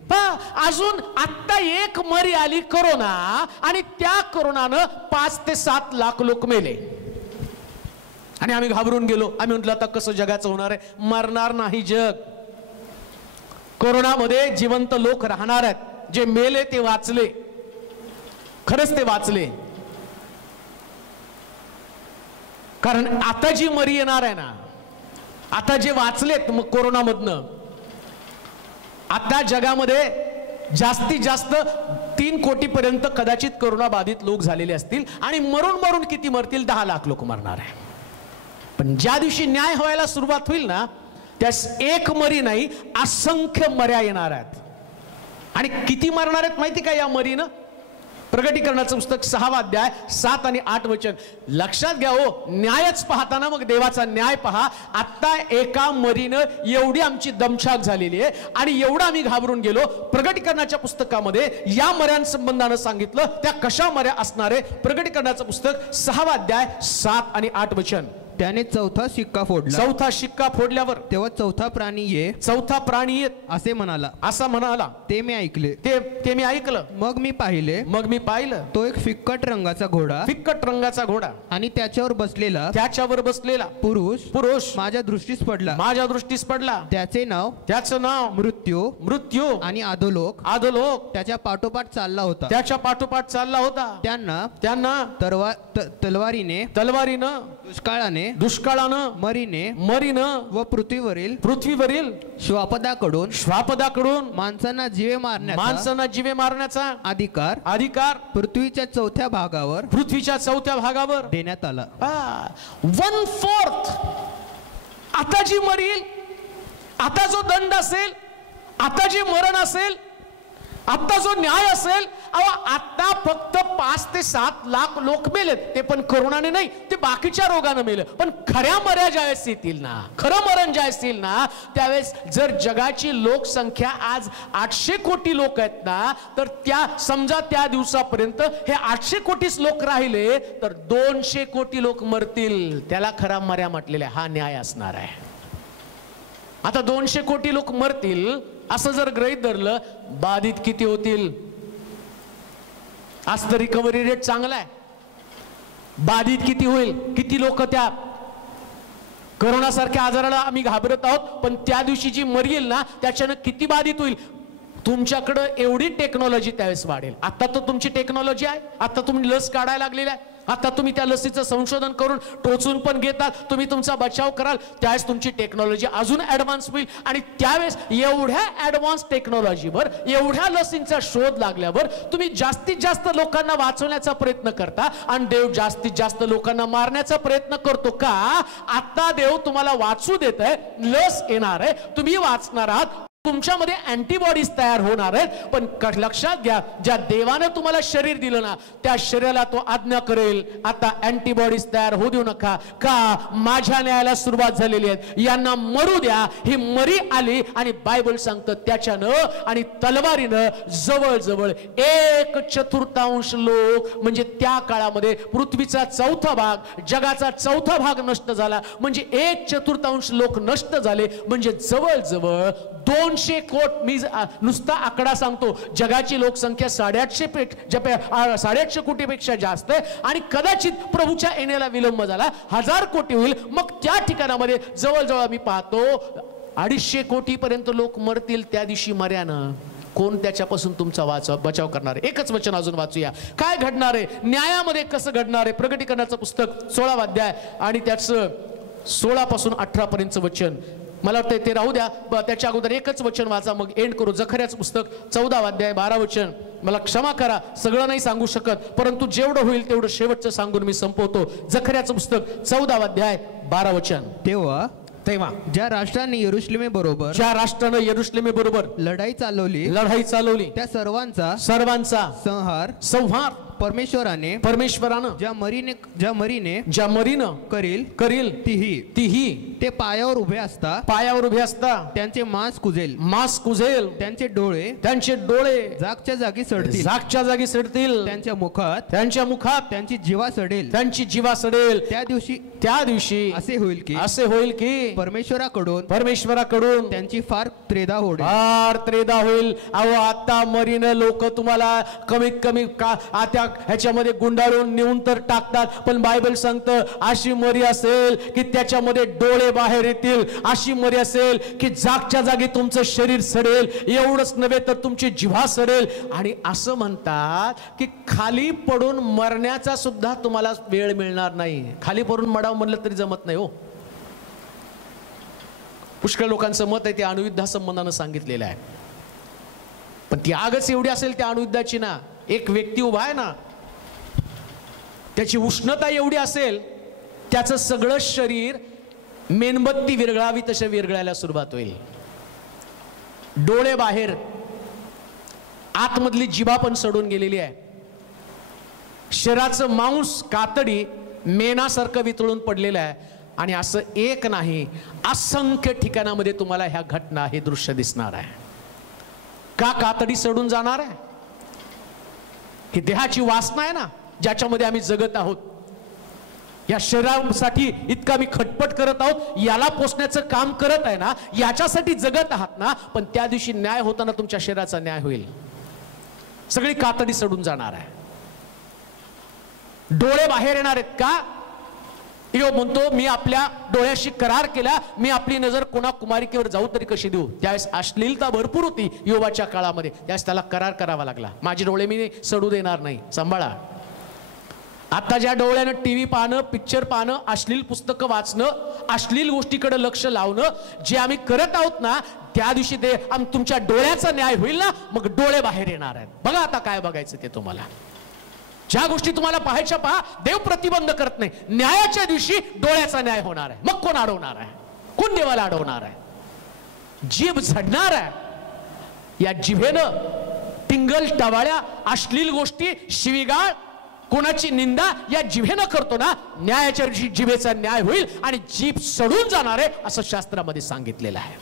अजून आता एक मरी आली कोरोना, आणि त्या कोरोनानं 5 ते 7 लाख लोक मेले. आणि आम्ही घाबरून गेलो. आम्ही म्हटलं आता कसं जगाचं होणार आहे? मरणार नाही जग. कोरोनामध्ये जिवंत लोक राहणार आहेत. जे मेले ते वाचले, खरंच ते वाचले. कारण आता जी मरी येणार आहे ना, आता जे वाचलेत मग कोरोनामधनं, आता जगामध्ये जास्तीत जास्त 3 कोटीपर्यंत कदाचित कोरोना बाधित लोक झालेले असतील. आणि मरून मरून किती मरतील? 10 लाख लोक मरणार आहे. पण ज्या दिवशी न्याय व्हायला सुरुवात होईल ना, त्यास एक मरी नाही, असंख्य मर्या येणार आहेत. आणि किती मरणार आहेत माहिती का या मरीनं? प्रगटीकरणाचं पुस्तक 6वा अध्याय 7 आणि 8 वचन. लक्षात घ्या हो, न्यायच पाहताना मग देवाचा न्याय पहा. आता एका मरीनं एवढी आमची दमछाक झालेली आहे आणि एवढं आम्ही घाबरून गेलो. प्रगटीकरणाच्या पुस्तकामध्ये या मऱ्यांसंबंधानं सांगितलं त्या कशा मऱ्या असणार आहे. प्रगटीकरणाचं पुस्तक 6वा अध्याय 7 आणि 8 वचन. त्याने चौथा शिक्का फोडला. चौथा शिक्का फोडल्यावर तेव्हा चौथा प्राणी ये, चौथा प्राणी येत असे म्हणाला. असा म्हणाला. ते मी ऐकले, ते मी ऐकलं. मग मी पाहिलं, तो एक फिक्कट रंगाचा घोडा, आणि त्याच्यावर बसलेला पुरुष माझ्या दृष्टीस पडला. त्याचं नाव मृत्यू आणि अधोलोक त्याच्या पाठोपाठ चालला होता. त्यांना तलवारीने, दुष्काळानं, मरीनं व पृथ्वीवरील श्वापदाकडून माणसांना जीवे मारण्याचा अधिकार पृथ्वीच्या चौथ्या भागावर देण्यात आला. 1/4 आता जी मरील, आता जो दंड असेल, आता जे मरण असेल, आता जो न्याय असेल, आता फक्त 5 ते 7 लाख लोक मेलेत. ते पण कोरोनाने नाही, ते बाकीच्या रोगाने मेले. पण खऱ्या मर्या ज्यावेळेस येतील ना, खरं मरण ज्यावेळेस येईल ना, त्यावेळेस जर जगाची लोकसंख्या आज 800 कोटी लोक आहेत ना, तर समजा त्या दिवसापर्यंत हे 800 कोटीच लोक राहिले तर 200 कोटी लोक मरतील. त्याला खरा मर्या म्हटलेला हा न्याय असणार आहे. आता 200 कोटी लोक मरतील असं जर गृहीत धरलं, बाधित किती होतील? आज तर रिकव्हरी रेट चांगला आहे. बाधित किती होईल? किती लोक त्या कोरोनासारख्या आजाराला आम्ही घाबरत आहोत, पण त्या दिवशी जी मरी येईल ना, त्याच्यानं किती बाधित होईल? तुमच्याकडं एवढी टेक्नॉलॉजी त्यावेळेस वाढेल. आता तर तुमची टेक्नॉलॉजी आहे, आता तुम्ही लस काढायला लागलेला आहे, आता तुम्ही त्या लसीचं संशोधन करून टोचून पण घेतात, तुम्ही तुमचा बचाव कराल. त्यावेळेस तुमची टेक्नॉलॉजी अजून ऍडव्हान्स होईल. आणि त्यावेळेस एवढ्या ऍडव्हान्स टेक्नॉलॉजीवर, एवढ्या लसींचा शोध लागल्यावर तुम्ही जास्तीत जास्त लोकांना वाचवण्याचा प्रयत्न करता आणि देव जास्तीत जास्त लोकांना मारण्याचा प्रयत्न करतो का? आता देव तुम्हाला वाचू देत आहे, लस येणार आहे, तुम्ही वाचणार आहात, तुमच्यामध्ये अँटीबॉडीज तयार होणार आहेत. पण लक्षात घ्या, ज्या देवानं तुम्हाला शरीर दिलं ना, त्या शरीराला तो आज्ञा करेल, आता अँटीबॉडीज तयार होऊ देऊ नका, का माझ्या न्यायाला सुरुवात झालेली आहे, यांना मरू द्या. ही मरी आली आणि बायबल सांगतं त्याच्यानं आणि तलवारीनं जवळजवळ 1/4 लोक, म्हणजे त्या काळामध्ये पृथ्वीचा 4था भाग, जगाचा 4था भाग नष्ट झाला. म्हणजे 1/4 लोक नष्ट झाले. म्हणजे जवळजवळ 200 कोट. मी नुसता आकडा सांगतो, जगाची लोकसंख्या 850 कोटीपेक्षा जास्त आहे. आणि कदाचित प्रभूच्या येण्याला विलंब झाला, 1000 कोटी होईल. मग त्या ठिकाणामध्ये जवळजवळ आम्ही पाहतो 250 कोटीपर्यंत लोक मरतील त्या दिवशी मर्यानं. कोण त्याच्यापासून तुमचा बचाव करणार आहे? एकच वचन अजून वाचूया, काय घडणार आहे न्यायामध्ये, कसं घडणार आहे. प्रगटीकरणाचं पुस्तक 16वा अध्याय आणि त्याचं 16 पासून 18 पर्यंत वचन. मला वाटतं ते राहू द्या, त्याच्या अगोदर एकच वचन वाचा, मग एंड करू. जखर्याचं पुस्तक 14वा अध्याय 12 वचन. मला क्षमा करा, सगळं नाही सांगू शकत, परंतु जेवढं होईल तेवढं शेवटचं सांगून मी संपवतो. जखर्याचं पुस्तक 14वा अध्याय 12 वचन. तेव्हा ज्या राष्ट्राने यरुशलेमे बरोबर लढाई चालवली त्या सर्वांचा संहार परमेश्वरानं ज्या मरीने करील तीही ते पायावर उभे असता त्यांचे मांस कुजेल त्यांचे डोळे जागच्या जागी सडतील त्यांच्या मुखात त्यांची जीवा सडेल त्या दिवशी असे होईल की परमेश्वराकडून त्यांची फार त्रेधा होईल. अहो आता मरीन लोक तुम्हाला कमीत कमी आता ह्याच्यामध्ये गुंडाळून नेऊन तर टाकतात, पण बायबल सांगतं अशी मरी असेल की त्याच्यामध्ये डोळे बाहेर येतील, अशी मरी असेल की जागच्या जागी तुमचं शरीर सडेल. एवढंच नव्हे तर तुमची जिव्हा सडेल. आणि असं म्हणतात की खाली पडून मरण्याचा सुद्धा तुम्हाला वेळ मिळणार नाही. खाली पडून मडाव म्हणलं तरी जमत नाही हो. पुष्कळ लोकांचं मत आहे ते अणुयुद्धा संबंधानं सांगितलेलं आहे, पण ती आगच एवढी असेल त्या अणुयुद्धाची ना, एक व्यक्ती उभा आहे ना, त्याची उष्णता एवढी असेल त्याचं सगळं शरीर मेणबत्ती विरघळावी तसे विरघळायला सुरुवात होईल. डोळे बाहेर, आतमधली जिभा पण सडून गेलेली आहे, शरीराचं मांस कातडी मेणासारखं वितळून पडलेलं आहे. आणि असं एक नाही, असंख्य ठिकाणामध्ये तुम्हाला ह्या घटना, हे दृश्य दिसणार आहे. का कातडी सडून जाणार आहे? ही देहाची वासना आहे ना, ज्याच्यामध्ये आम्ही जगत आहोत. या शरीरासाठी इतका मी खटपट करत आहोत, याला पोचण्याचं काम करत आहे ना, याच्यासाठी जगत आहात ना, पण त्या दिवशी न्याय होताना तुमच्या शरीराचा न्याय होईल. सगळी कातडी सडून जाणार आहे. डोळे बाहेर येणार आहेत का? यो म्हणतो मी आपल्या डोळ्याशी करार केला, मी आपली नजर कोणा कुमारिकेवर जाऊ तरी कशी देऊ. त्यावेळेस अश्लीलता भरपूर होती योबाच्या काळामध्ये, त्यावेळेस त्याला करार करावा लागला, माझी डोळे मी सडू देणार नाही, सांभाळा. आता ज्या डोळ्यानं टीव्ही पाहणं, पिक्चर पाहणं, अश्लील पुस्तकं वाचणं, अश्लील गोष्टीकडे लक्ष लावणं जे आम्ही करत आहोत ना, त्या दिवशी ते तुमच्या डोळ्याचा न्याय होईल ना, मग डोळे बाहेर येणार आहेत. बघा आता काय बघायचं ते तुम्हाला. ज्या गोष्टी तुम्हाला पाहायच्या पहा, देव प्रतिबंध करत नाही. न्यायाच्या दिवशी डोळ्याचा न्याय होणार आहे. मग कोण अडवणार आहे? कोण देवाला अडवणार आहे? जीभ झडणार आहे. या जिभेनं टिंगल टवाळ्या, अश्लील गोष्टी, शिवीगाळ, कोणाची निंदा या जिभेनं करतो ना, न्यायाच्या दिवशी जिभेचा न्याय होईल आणि जीभ सडून जाणार आहे असं शास्त्रामध्ये सांगितलेलं आहे.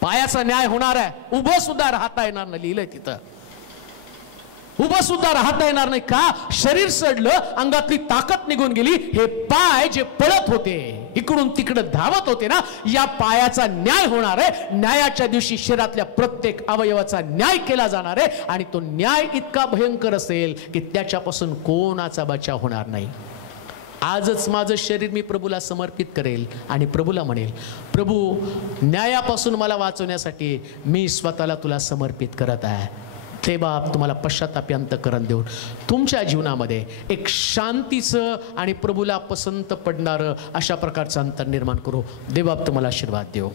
पायाचा न्याय होणार आहे. उभं सुद्धा राहता येणार नाही, लिहिलंय तिथं. उभं सुद्धा राहता येणार नाही. का? शरीर सडलं, अंगातली ताकद निघून गेली. हे पाय जे पळत होते, इकडून तिकडे धावत होते ना, या पायाचा न्याय होणार आहे. न्यायाच्या दिवशी शरीरातल्या प्रत्येक अवयवाचा न्याय केला जाणार आहे. आणि तो न्याय इतका भयंकर असेल की त्याच्यापासून कोणाचा बचाव होणार नाही. आजच माझं शरीर मी प्रभूला समर्पित करेल आणि प्रभूला म्हणेल, प्रभू न्यायापासून मला वाचवण्यासाठी मी स्वतःला तुला समर्पित करत आहे. ते बाप तुम्हाला पश्चातापी अंतःकरण देऊन तुमच्या जीवनामध्ये एक शांतीचं आणि प्रभूला पसंत पडणारं अशा प्रकारचं अंतर निर्माण करू. देव बाप तुम्हाला आशीर्वाद देऊ.